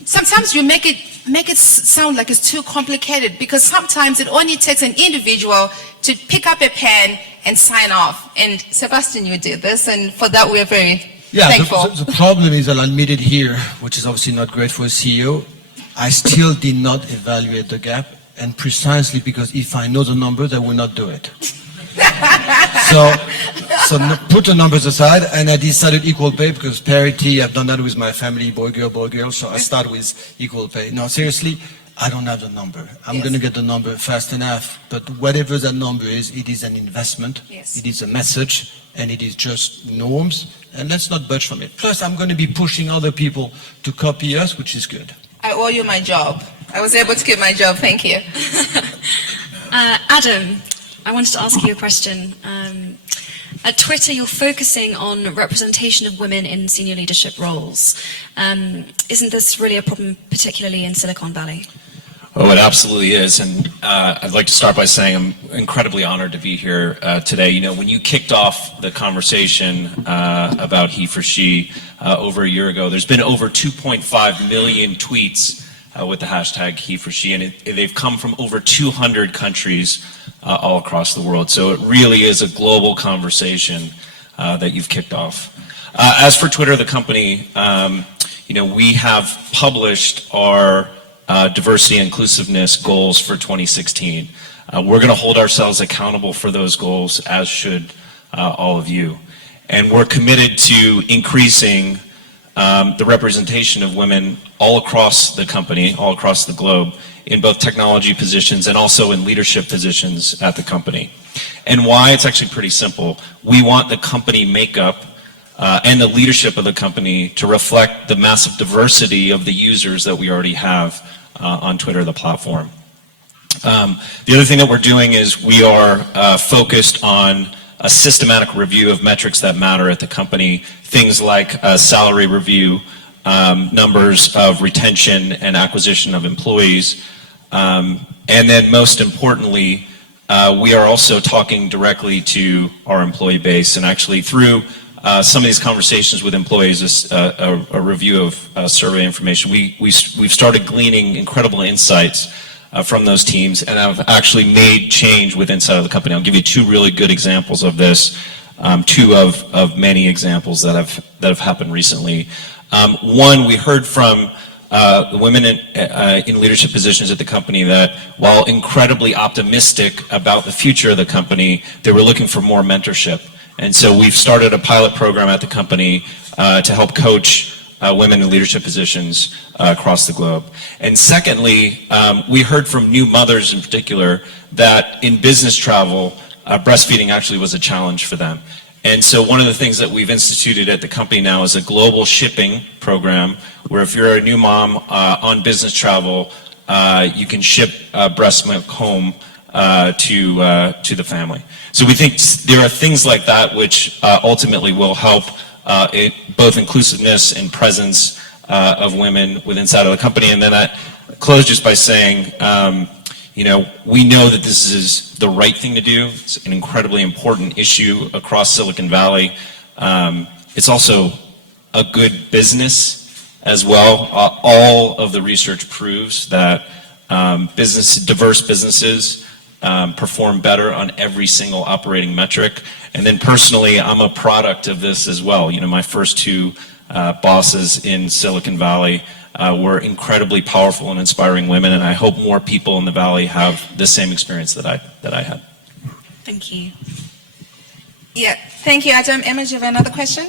sometimes you make it sound like it's too complicated because sometimes it only takes an individual to pick up a pen and sign off. And Sebastian, you did this, and for that we are very thankful. The problem is, I'll admit it here, which is obviously not great for a CEO, I still did not evaluate the gap, and precisely because if I know the numbers, I will not do it. So put the numbers aside, and I decided equal pay because parity, I've done that with my family, boy, girl, so I start with equal pay. No, seriously, I don't have the number. I'm going to get the number fast enough, but whatever that number is, it is an investment, it is a message, and it is just norms, and let's not budge from it. Plus, I'm going to be pushing other people to copy us, which is good. I owe you my job. I was able to keep my job, thank you. Adam, I wanted to ask you a question. At Twitter, you're focusing on representation of women in senior leadership roles. Isn't this really a problem, particularly in Silicon Valley? Oh, it absolutely is. And I'd like to start by saying I'm incredibly honored to be here today. You know, when you kicked off the conversation about he for she over a year ago, there's been over 2.5 million tweets with the hashtag he for she, and they've come from over 200 countries all across the world. So it really is a global conversation that you've kicked off. As for Twitter, the company, we have published our diversity and inclusiveness goals for 2016. We're going to hold ourselves accountable for those goals, as should all of you. And we're committed to increasing the representation of women all across the company, all across the globe, in both technology positions and also in leadership positions at the company. And why? It's actually pretty simple. We want the company makeup and the leadership of the company to reflect the massive diversity of the users that we already have on Twitter, the platform. The other thing that we're doing is we are focused on a systematic review of metrics that matter at the company, things like salary review, numbers of retention and acquisition of employees, and then most importantly, we are also talking directly to our employee base, and actually through some of these conversations with employees, a review of survey information, we've started gleaning incredible insights from those teams, and have actually made change within inside of the company. I'll give you two really good examples of this, two of many examples that have happened recently. One, we heard from the women in leadership positions at the company that, while incredibly optimistic about the future of the company, they were looking for more mentorship. And so we've started a pilot program at the company to help coach women in leadership positions across the globe. And secondly, we heard from new mothers in particular that in business travel, breastfeeding actually was a challenge for them. And so one of the things that we've instituted at the company now is a global shipping program where if you're a new mom on business travel, you can ship breast milk home to the family. So we think there are things like that which ultimately will help both inclusiveness and presence of women within inside of the company. And then I close just by saying, we know that this is the right thing to do. It's an incredibly important issue across Silicon Valley. It's also a good business as well. All of the research proves that diverse businesses perform better on every single operating metric. And then personally, I'm a product of this as well. My first two bosses in Silicon Valley were incredibly powerful and inspiring women, and I hope more people in the Valley have the same experience that I had. Thank you. Yeah, thank you, Adam. Emma, do you have another question?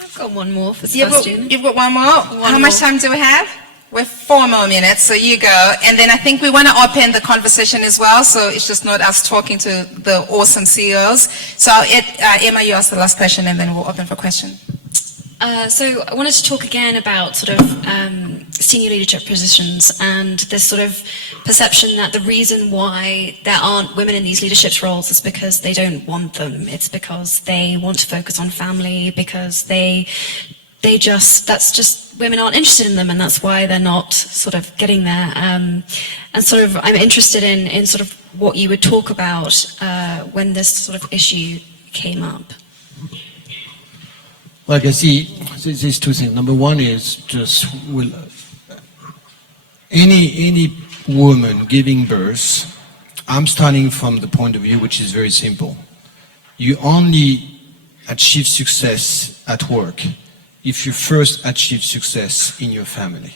I've got one more for Sebastian. You've got one more? How much time do we have? We have 4 more minutes, so you go. And then I think we want to open the conversation as well, so it's just not us talking to the awesome CEOs. So Emma, you ask the last question, and then we'll open for questions. So I wanted to talk again about sort of senior leadership positions and this sort of perception that the reason why there aren't women in these leadership roles is because they don't want them. It's because they want to focus on family, because women aren't interested in them, and that's why they're not sort of getting there. And sort of I'm interested in sort of what you would talk about when this sort of issue came up. Well, I can see there's two things. Number one is just any woman giving birth, I'm starting from the point of view which is very simple. You only achieve success at work if you first achieve success in your family.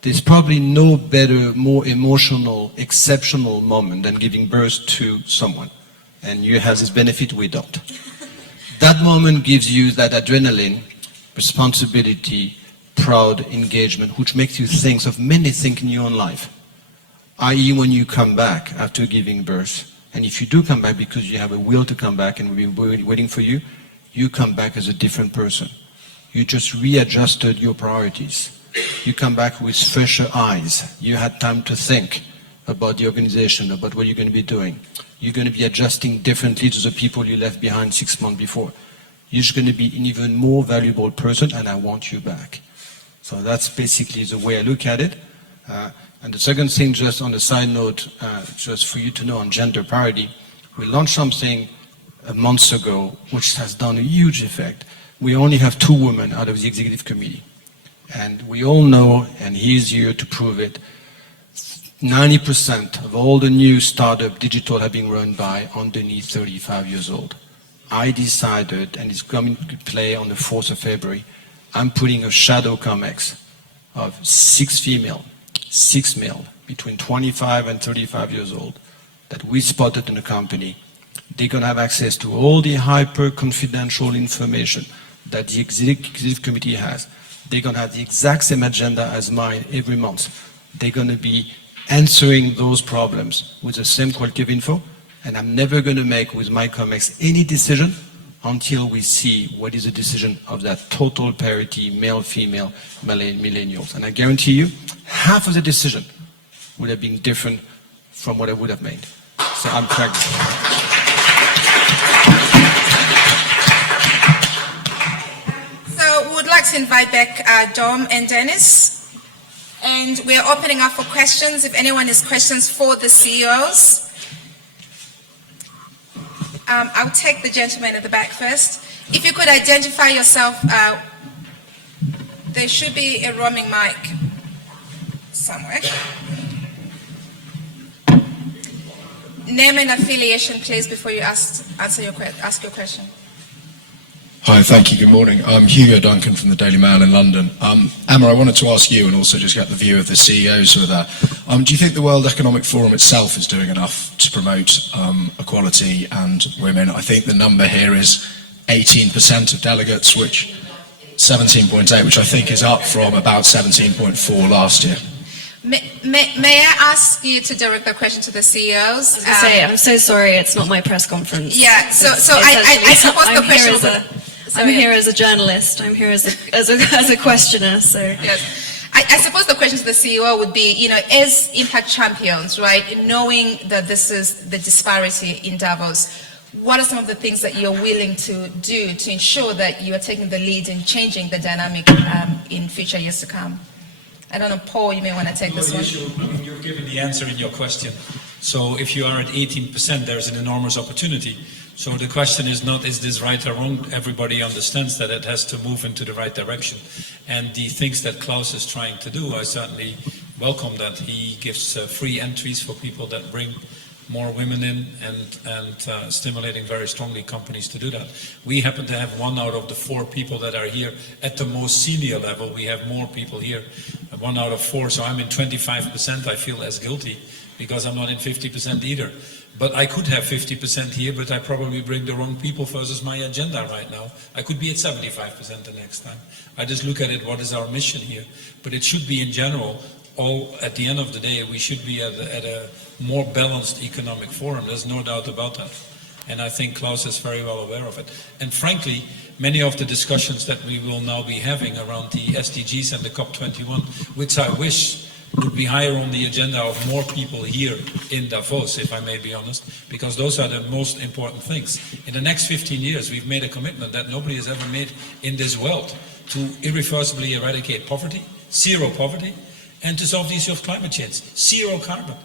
There's probably no better, more emotional, exceptional moment than giving birth to someone. And you have this benefit, we don't. That moment gives you that adrenaline, responsibility, proud engagement, which makes you think of many things in your own life. I.e. when you come back after giving birth, and if you do come back because you have a will to come back and we've been waiting for you, you come back as a different person. You just readjusted your priorities. You come back with fresher eyes. You had time to think about the organization, about what you're going to be doing. You're going to be adjusting differently to the people you left behind 6 months before. You're just going to be an even more valuable person, and I want you back. So that's basically the way I look at it. And the second thing, just on a side note, just for you to know on gender parity, we launched something a month ago which has done a huge effect. We only have 2 women out of the executive committee. And we all know, and he's here to prove it, 90% of all the new startup digital have been run by underneath 35 years old. I decided, and it's coming to play on the 4th of February, I'm putting a shadow COMEX of 6 female, 6 male, between 25 and 35 years old, that we spotted in the company. They're going to have access to all the hyper confidential information that the executive committee has. They're going to have the exact same agenda as mine every month. They're going to be answering those problems with the same quality of info, and I'm never going to make with my COMEX any decision until we see what is the decision of that total parity, male-female, millennials. And I guarantee you, half of the decision would have been different from what I would have made. So I'm pragmatic. So we would like to invite back Dom and Dennis. And we're opening up for questions. If anyone has questions for the CEOs. I'll take the gentleman at the back first. If you could identify yourself, there should be a roaming mic somewhere. Name and affiliation, please, before you ask your question. Hi, thank you. Good morning. I'm Hugo Duncan from the Daily Mail in London. Emma, I wanted to ask you and also just get the view of the CEOs who are there. Do you think the World Economic Forum itself is doing enough to promote equality and women? I think the number here is 18% of delegates, which 17.8, which I think is up from about 17.4 last year. May I ask you to direct the question to the CEOs? I'm so sorry, it's not my press conference. Yeah, so I suppose the question I'm here as a journalist. I'm here as a questioner. So yes, I suppose the question to the CEO would be, you know, as impact champions, right? Knowing that this is the disparity in Davos, what are some of the things that you're willing to do to ensure that you are taking the lead in changing the dynamic in future years to come? I don't know, Paul, you may want to take this one. You've given the answer in your question. So if you are at 18%, there's an enormous opportunity. So the question is not, is this right or wrong? Everybody understands that it has to move into the right direction. And the things that Klaus is trying to do, I certainly welcome that. He gives free entries for people that bring more women in and stimulating very strongly companies to do that. We happen to have 1 out of the 4 people that are here at the most senior level. We have more people here, 1 out of 4. So I'm in 25%. I feel as guilty because I'm not in 50% either. But I could have 50% here, but I probably bring the wrong people versus my agenda right now. I could be at 75% the next time. I just look at it, what is our mission here? But it should be in general, all at the end of the day, we should be at a more balanced economic forum. There's no doubt about that. And I think Klaus is very well aware of it. And frankly, many of the discussions that we will now be having around the SDGs and the COP21, which I wish would be higher on the agenda of more people here in Davos, if I may be honest, because those are the most important things. In the next 15 years, we've made a commitment that nobody has ever made in this world to irreversibly eradicate poverty, zero poverty, and to solve the issue of climate change, zero carbon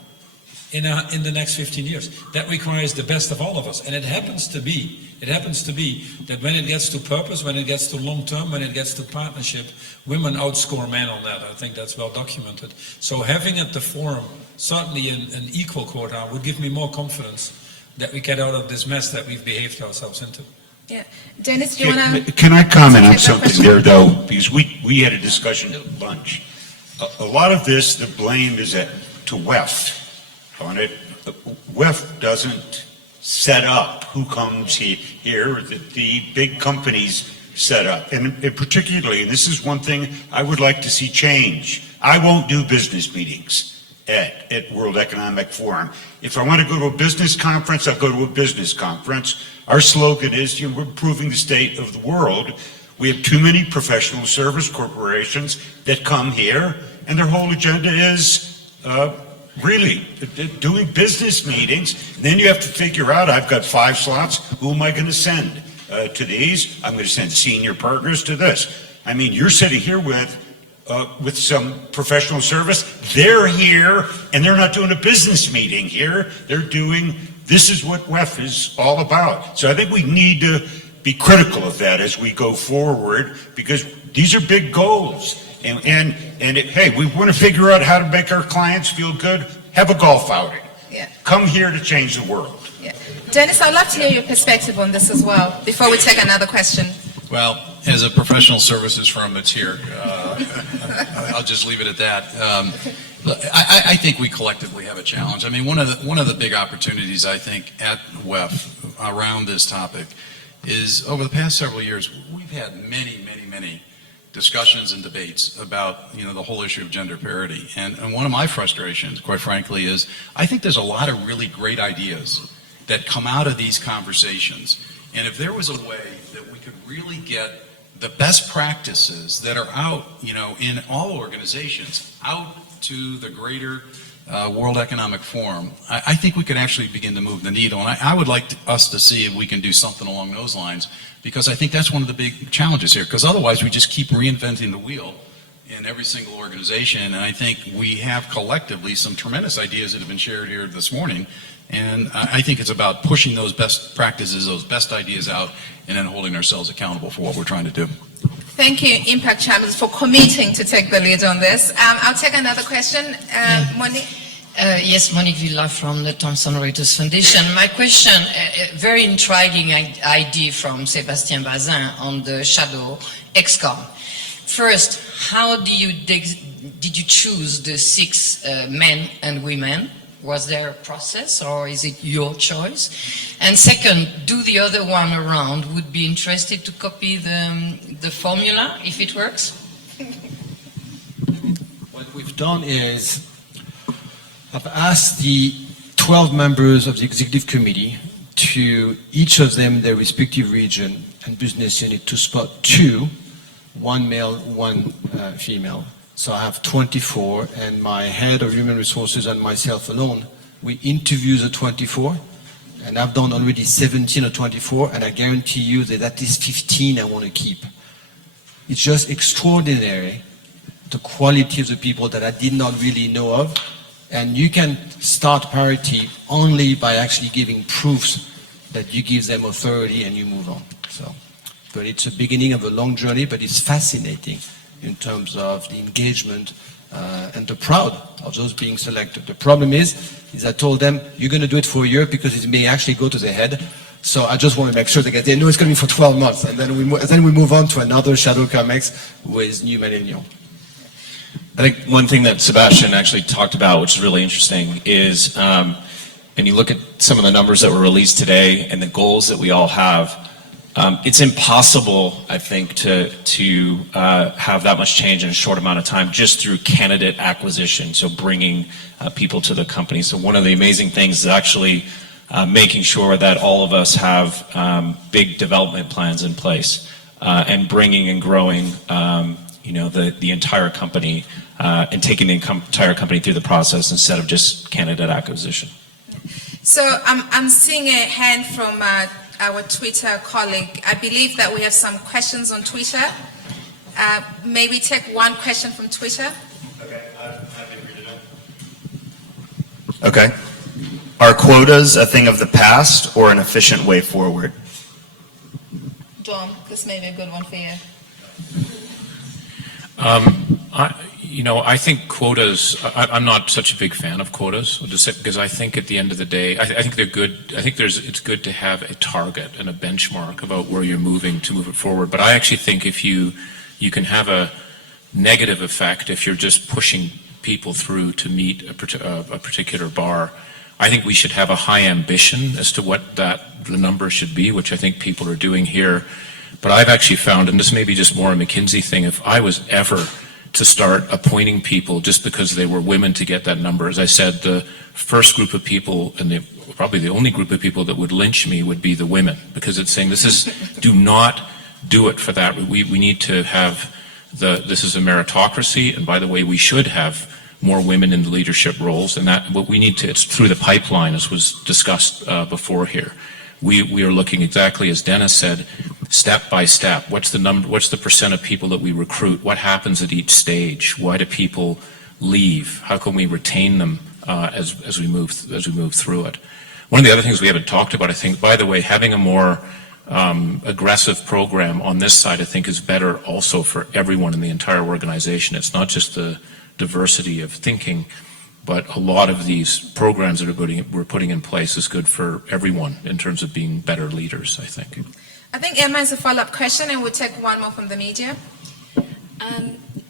in the next 15 years. That requires the best of all of us. And it happens to be that when it gets to purpose, when it gets to long term, when it gets to partnership, women outscore men on that. I think that's well documented. So having at the forum certainly an equal quota would give me more confidence that we get out of this mess that we've behaved ourselves into. Yeah. Dennis, do you want to... Can I comment on something there, though? Because we had a discussion at lunch. A lot of this, the blame is to WEF on it. WEF doesn't set up who comes here, the big companies set up. And particularly, and this is one thing I would like to see change, I won't do business meetings at World Economic Forum. If I want to go to a business conference, I'll go to a business conference. Our slogan is, we're improving the state of the world. We have too many professional service corporations that come here, and their whole agenda is really doing business meetings. And then you have to figure out, I've got 5 slots, who am I going to send to these? I'm going to send senior partners to this. I mean, you're sitting here with some professional service. They're here, and they're not doing a business meeting here. They're doing, this is what WEF is all about. So I think we need to be critical of that as we go forward, because these are big goals. And hey, we want to figure out how to make our clients feel good. Have a golf outing. Yeah. Come here to change the world. Yeah. Dennis, I'd love to hear your perspective on this as well, before we take another question. Well, as a professional services firm that's here, I'll just leave it at that. I think we collectively have a challenge. I mean, one of the big opportunities, I think, at WEF around this topic is over the past several years, we've had many discussions and debates about, the whole issue of gender parity. And one of my frustrations, quite frankly, is I think there's a lot of really great ideas that come out of these conversations. And if there was a way that we could really get the best practices that are out, in all organizations, out to the greater World Economic Forum, I think we could actually begin to move the needle. And I would like us to see if we can do something along those lines, because I think that's one of the big challenges here, because otherwise we just keep reinventing the wheel in every single organization. And I think we have collectively some tremendous ideas that have been shared here this morning. And I think it's about pushing those best practices, those best ideas out, and then holding ourselves accountable for what we're trying to do. Thank you, Impact Champions, for committing to take the lead on this. I'll take another question. Monique? Yes, Monique Villa from the Thomson Reuters Foundation. My question, a very intriguing idea from Sébastien Bazin on the shadow XCOM. First, how did you choose the 6 men and women? Was there a process or is it your choice? And second, do the other one around would be interested to copy the formula if it works? What we've done is I've asked the 12 members of the executive committee to each of them their respective region and business unit to spot 2, 1 male, 1 female. So I have 24, and my head of human resources and myself alone, we interview the 24, and I've done already 17 or 24, and I guarantee you that at least 15 I want to keep. It's just extraordinary, the quality of the people that I did not really know of, and you can start parity only by actually giving proofs that you give them authority and you move on. So, but it's a beginning of a long journey, but it's fascinating in terms of the engagement and the proud of those being selected. The problem is I told them, you're going to do it for a year because it may actually go to their head. So I just want to make sure that they know it's going to be for 12 months. And then we move on to another Shadow COMEX with New Millennium. I think one thing that Sebastian actually talked about, which is really interesting, is, and you look at some of the numbers that were released today and the goals that we all have, it's impossible, I think, to have that much change in a short amount of time just through candidate acquisition, so bringing people to the company. So one of the amazing things is actually making sure that all of us have big development plans in place and bringing and growing the entire company and taking the entire company through the process instead of just candidate acquisition. So I'm seeing a hand from our Twitter colleague. I believe that we have some questions on Twitter. May we take one question from Twitter? Okay, I can read it out. Okay. Are quotas a thing of the past or an efficient way forward? Dom, this may be a good one for you. I think quotas, I'm not such a big fan of quotas, because I think at the end of the day, I think they're good. I think it's good to have a target and a benchmark about where you're moving to move it forward. But I actually think if you can have a negative effect if you're just pushing people through to meet a particular bar. I think we should have a high ambition as to what the number should be, which I think people are doing here. But I've actually found, and this may be just more a McKinsey thing, if I was ever to start appointing people just because they were women to get that number, as I said, the first group of people, and probably the only group of people that would lynch me would be the women, because it's saying do not do it for that. We need to have this is a meritocracy, and by the way, we should have more women in the leadership roles, and that what we need to, it's through the pipeline, as was discussed before here. We are looking exactly as Dennis said, step by step. What's the number? What's the percent of people that we recruit? What happens at each stage? Why do people leave? How can we retain them as we move through it? One of the other things we haven't talked about, I think, by the way, having a more aggressive program on this side, I think, is better also for everyone in the entire organization. It's not just the diversity of thinking, but a lot of these programs that we're putting in place is good for everyone in terms of being better leaders, I think. I think Emma has a follow-up question, and we'll take one more from the media.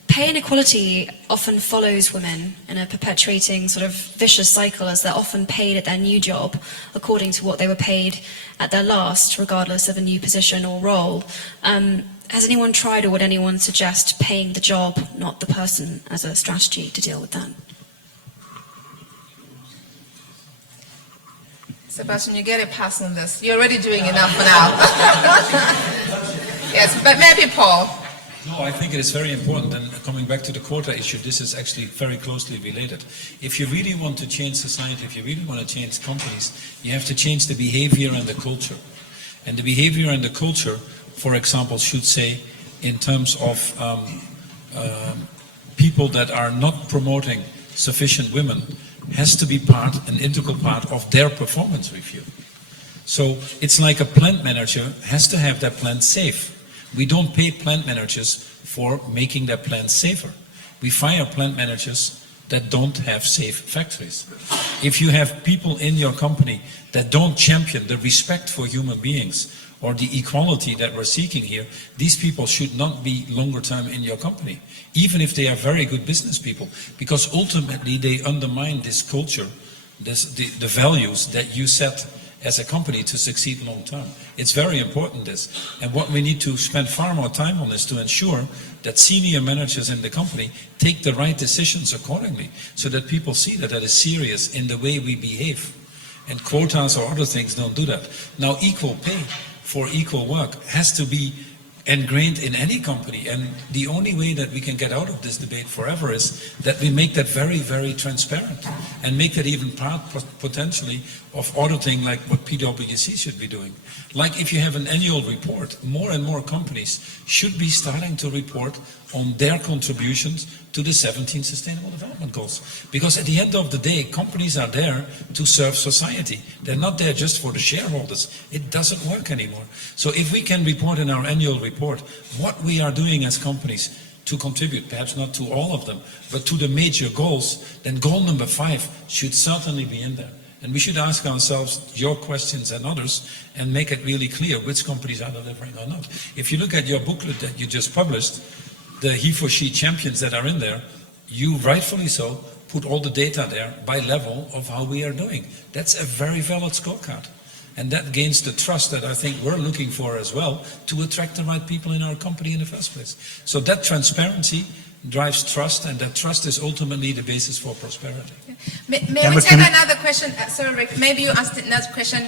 Pay inequality often follows women in a perpetuating sort of vicious cycle, as they're often paid at their new job according to what they were paid at their last, regardless of a new position or role. Has anyone tried, or would anyone suggest, paying the job, not the person, as a strategy to deal with that? Sebastian, you get a pass on this. You're already doing enough for now. Yes, but maybe Paul. No, I think it is very important, and coming back to the quota issue, this is actually very closely related. If you really want to change society, if you really want to change companies, you have to change the behavior and the culture. And the behavior and the culture, for example, should say, in terms of people that are not promoting sufficient women, has to be an integral part of their performance review. So it's like a plant manager has to have their plant safe. We don't pay plant managers for making their plants safer. We fire plant managers that don't have safe factories. If you have people in your company that don't champion the respect for human beings or the equality that we're seeking here, these people should not be longer time in your company, even if they are very good business people, because ultimately they undermine this culture, the values that you set as a company to succeed long term. It's very important, this. And what we need to spend far more time on is to ensure that senior managers in the company take the right decisions accordingly, so that people see that that is serious in the way we behave. And quotas or other things don't do that. Now, equal pay for equal work has to be ingrained in any company, and the only way that we can get out of this debate forever is that we make that very, very transparent and make that even part potentially of auditing, like what PwC should be doing. Like if you have an annual report, more and more companies should be starting to report on their contributions to the 17 Sustainable Development Goals. Because at the end of the day, companies are there to serve society. They're not there just for the shareholders. It doesn't work anymore. So if we can report in our annual report what we are doing as companies to contribute, perhaps not to all of them, but to the major goals, then goal number 5 should certainly be in there. And we should ask ourselves your questions and others and make it really clear which companies are delivering or not. If you look at your booklet that you just published, the he for she champions that are in there, you rightfully so put all the data there by level of how we are doing. That's a very valid scorecard. And that gains the trust that I think we're looking for as well to attract the right people in our company in the first place. So that transparency drives trust, and that trust is ultimately the basis for prosperity. May we take another question? Sorry, Rick, maybe you asked another question.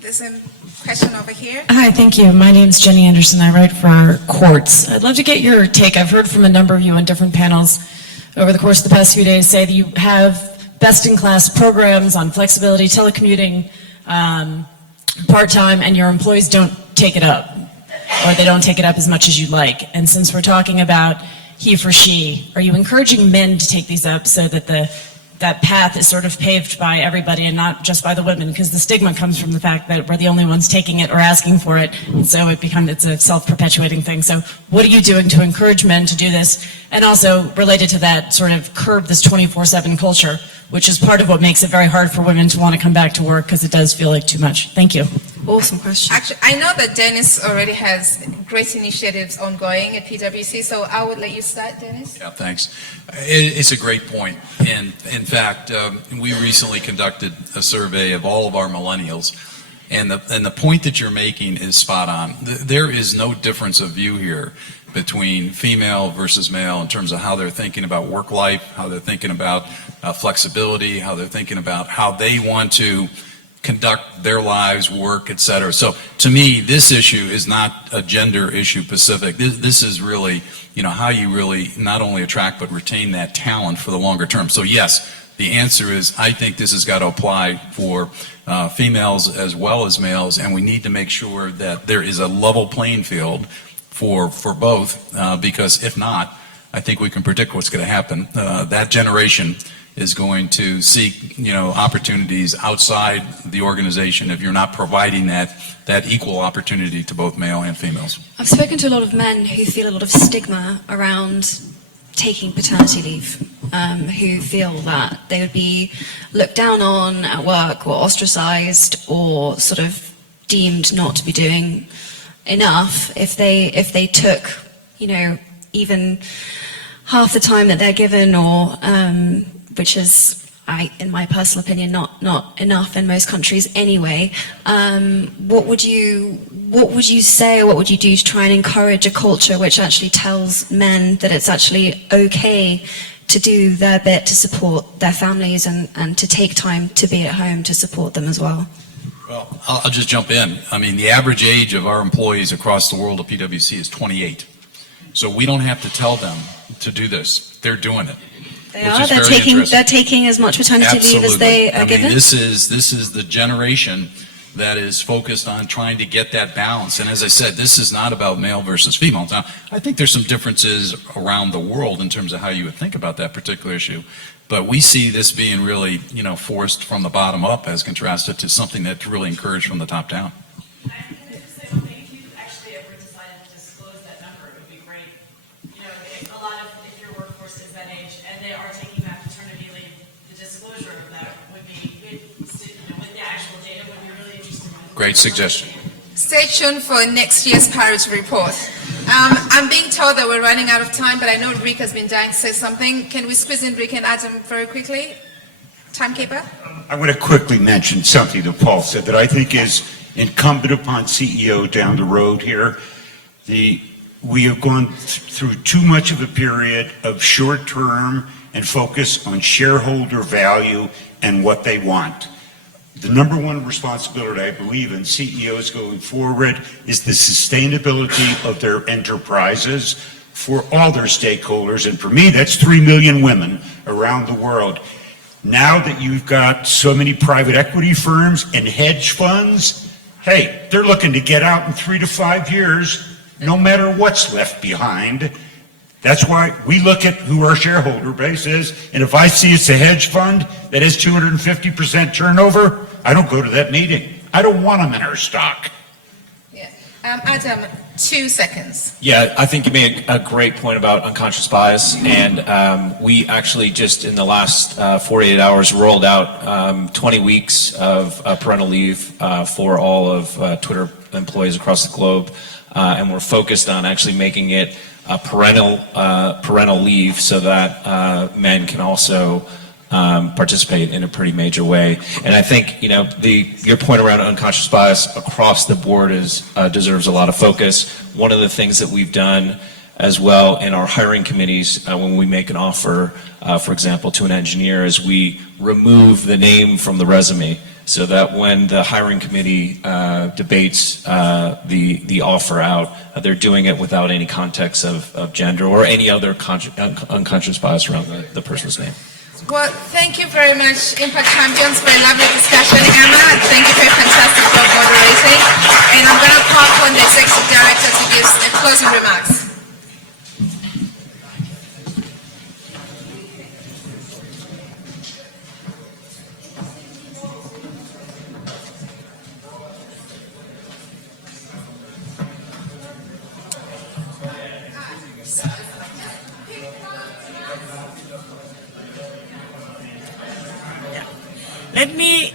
There's a question over here. Hi, thank you. My name's Jenny Anderson. I write for our courts. I'd love to get your take. I've heard from a number of you on different panels over the course of the past few days say that you have best-in-class programs on flexibility, telecommuting, part-time, and your employees don't take it up, or they don't take it up as much as you'd like. And since we're talking about he for she, are you encouraging men to take these up so that that path is sort of paved by everybody and not just by the women? Because the stigma comes from the fact that we're the only ones taking it or asking for it, and so it's a self-perpetuating thing. So what are you doing to encourage men to do this? And also related to that, sort of curb this 24/7 culture, which is part of what makes it very hard for women to want to come back to work, because it does feel like too much. Thank you. Awesome question. Actually, I know that Dennis already has great initiatives ongoing at PwC, so I would let you start, Dennis. Yeah, thanks. It's a great point. And in fact, we recently conducted a survey of all of our millennials, and the point that you're making is spot on. There is no difference of view here between female versus male in terms of how they're thinking about work life, how they're thinking about flexibility, how they're thinking about how they want to conduct their lives, work, et cetera. So to me, this issue is not a gender issue specific. This is really, how you really not only attract but retain that talent for the longer term. So yes, the answer is I think this has got to apply for females as well as males, and we need to make sure that there is a level playing field for both, because if not, I think we can predict what's going to happen. That generation is going to seek, opportunities outside the organization if you're not providing that equal opportunity to both male and females. I've spoken to a lot of men who feel a lot of stigma around taking paternity leave, who feel that they would be looked down on at work or ostracized or sort of deemed not to be doing enough if they took, even half the time that they're given, or which is, in my personal opinion, not enough in most countries anyway. What would you say, or what would you do to try and encourage a culture which actually tells men that it's actually okay to do their bit to support their families and to take time to be at home to support them as well? Well, I'll just jump in. I mean, the average age of our employees across the world at PwC is 28. So we don't have to tell them to do this. They're doing it. They're taking as much maternity leave as they are given. This is the generation that is focused on trying to get that balance. And as I said, this is not about male versus female. Now, I think there's some differences around the world in terms of how you would think about that particular issue. But we see this being really, forced from the bottom up as contrasted to something that's really encouraged from the top down. A lot of, if your workforce is that age and they are taking that Great suggestion. Stay tuned for next year's parity report. I'm being told that we're running out of time, but I know Rick has been dying to say something. Can we squeeze in Rick and Adam very quickly? Timekeeper? I want to quickly mention something that Paul said that I think is incumbent upon CEO down the road here. We have gone through too much of a period of short-term and focus on shareholder value and what they want. The number one responsibility, I believe, in CEOs going forward is the sustainability of their enterprises for all their stakeholders. And for me, that's 3 million women around the world. Now that you've got so many private equity firms and hedge funds, hey, they're looking to get out in 3 to 5 years, no matter what's left behind. That's why we look at who our shareholder base is, and if I see it's a hedge fund that has 250% turnover, I don't go to that meeting. I don't want them in our stock. Yeah. Adam, 2 seconds. Yeah, I think you made a great point about unconscious bias, and we actually just in the last 48 hours rolled out 20 weeks of parental leave for all of Twitter employees across the globe, and we're focused on actually making it a parental leave so that men can also participate in a pretty major way. And I think, you know, your point around unconscious bias across the board deserves a lot of focus. One of the things that we've done as well in our hiring committees when we make an offer, for example, to an engineer, is we remove the name from the resume, so that when the hiring committee debates the offer out, they're doing it without any context of gender or any other unconscious bias around the person's name. Well, thank you very much, Impact Champions, for a lovely discussion. Emma, thank you for a fantastic job moderating. And I'm going to call upon the Executive Director to give closing remarks. Let me,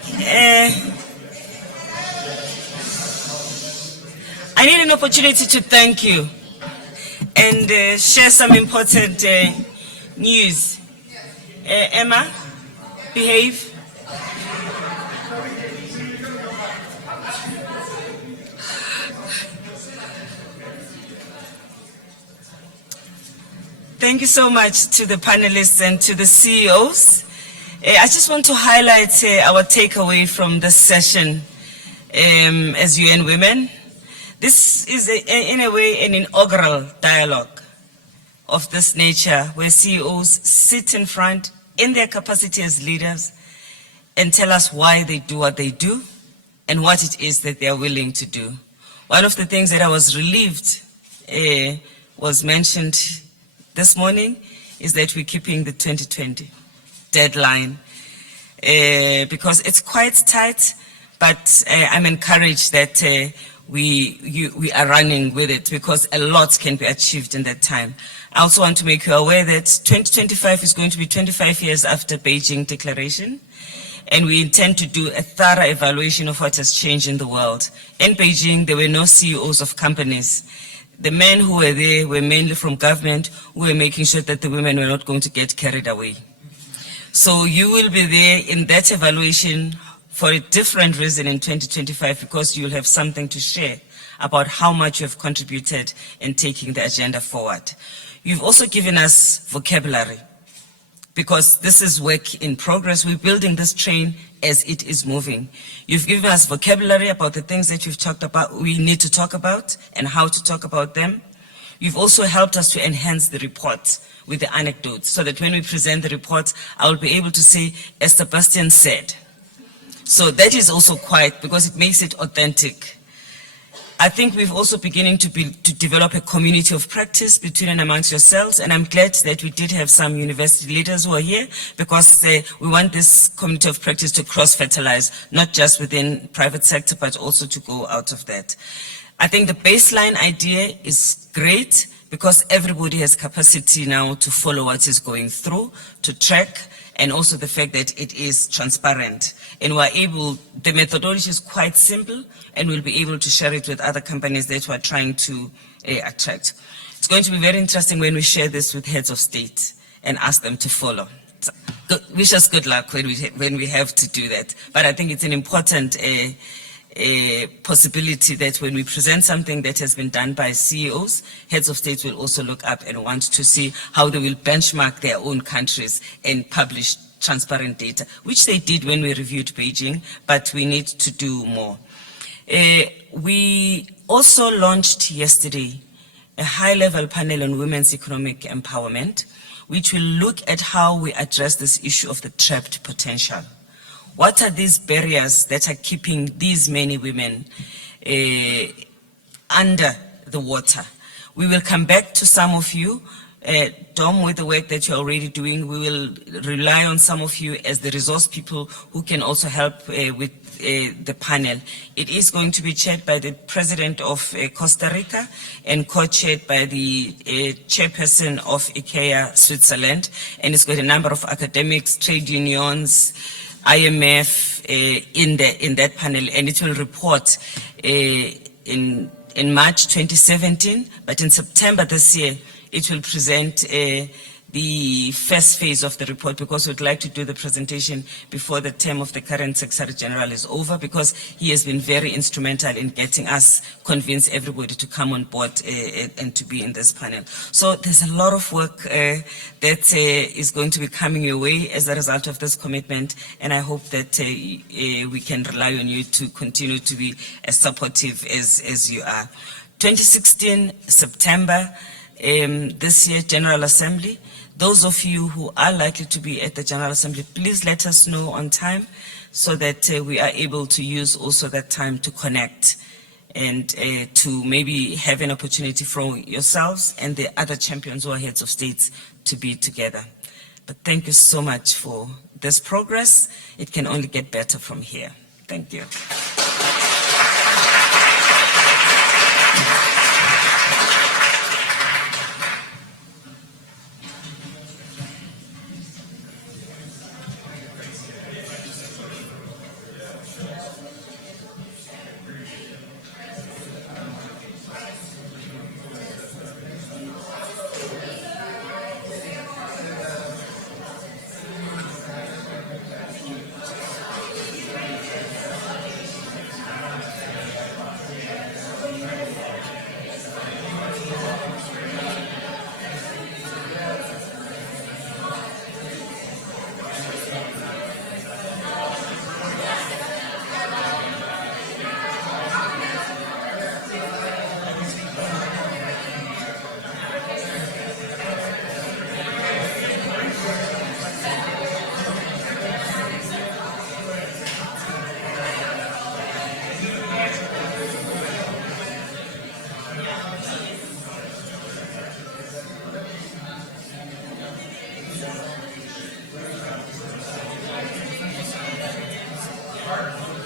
I need an opportunity to thank you and share some important news. Emma, behave. Thank you so much to the panelists and to the CEOs. I just want to highlight our takeaway from this session as UN Women. This is in a way an inaugural dialogue of this nature where CEOs sit in front in their capacity as leaders and tell us why they do what they do and what it is that they are willing to do. One of the things that I was relieved was mentioned this morning is that we're keeping the 2020 deadline because it's quite tight, but I'm encouraged that we are running with it because a lot can be achieved in that time. I also want to make you aware that 2025 is going to be 25 years after Beijing Declaration, and we intend to do a thorough evaluation of what has changed in the world. In Beijing, there were no CEOs of companies. The men who were there were mainly from government who were making sure that the women were not going to get carried away. So you will be there in that evaluation for a different reason in 2025 because you'll have something to share about how much you have contributed in taking the agenda forward. You've also given us vocabulary because this is work in progress. We're building this train as it is moving. You've given us vocabulary about the things that you've talked about, we need to talk about and how to talk about them. You've also helped us to enhance the report with the anecdotes so that when we present the report, I will be able to say, as Sebastian said. So that is also quite, because it makes it authentic. I think we've also beginning to develop a community of practice between and amongst yourselves, and I'm glad that we did have some university leaders who are here because we want this community of practice to cross-fertilize, not just within private sector, but also to go out of that. I think the baseline idea is great because everybody has capacity now to follow what is going through, to track, and also the fact that it is transparent. And we're able, the methodology is quite simple, and we'll be able to share it with other companies that we're trying to attract. It's going to be very interesting when we share this with heads of state and ask them to follow. So, wish us good luck when we have to do that. But I think it's an important possibility that when we present something that has been done by CEOs, heads of state will also look up and want to see how they will benchmark their own countries and publish transparent data, which they did when we reviewed Beijing, but we need to do more. We also launched yesterday a high-level panel on women's economic empowerment, which will look at how we address this issue of the trapped potential. What are these barriers that are keeping these many women under the water? We will come back to some of you. Dom, with the work that you're already doing, we will rely on some of you as the resource people who can also help with the panel. It is going to be chaired by the President of Costa Rica and co-chaired by the chairperson of IKEA Switzerland, and it's got a number of academics, trade unions, IMF in that panel, and it will report in March 2017, but in September this year it will present the first phase of the report, because we'd like to do the presentation before the term of the current Secretary General is over, because he has been very instrumental in getting us convince everybody to come on board and to be in this panel. So there's a lot of work that is going to be coming your way as a result of this commitment, and I hope that we can rely on you to continue to be as supportive as you are. 2016, September, this year, General Assembly. Those of you who are likely to be at the General Assembly, please let us know on time so that we are able to use also that time to connect and to maybe have an opportunity for yourselves and the other champions who are heads of states to be together. But thank you so much for this progress. It can only get better from here. Thank you. Mark.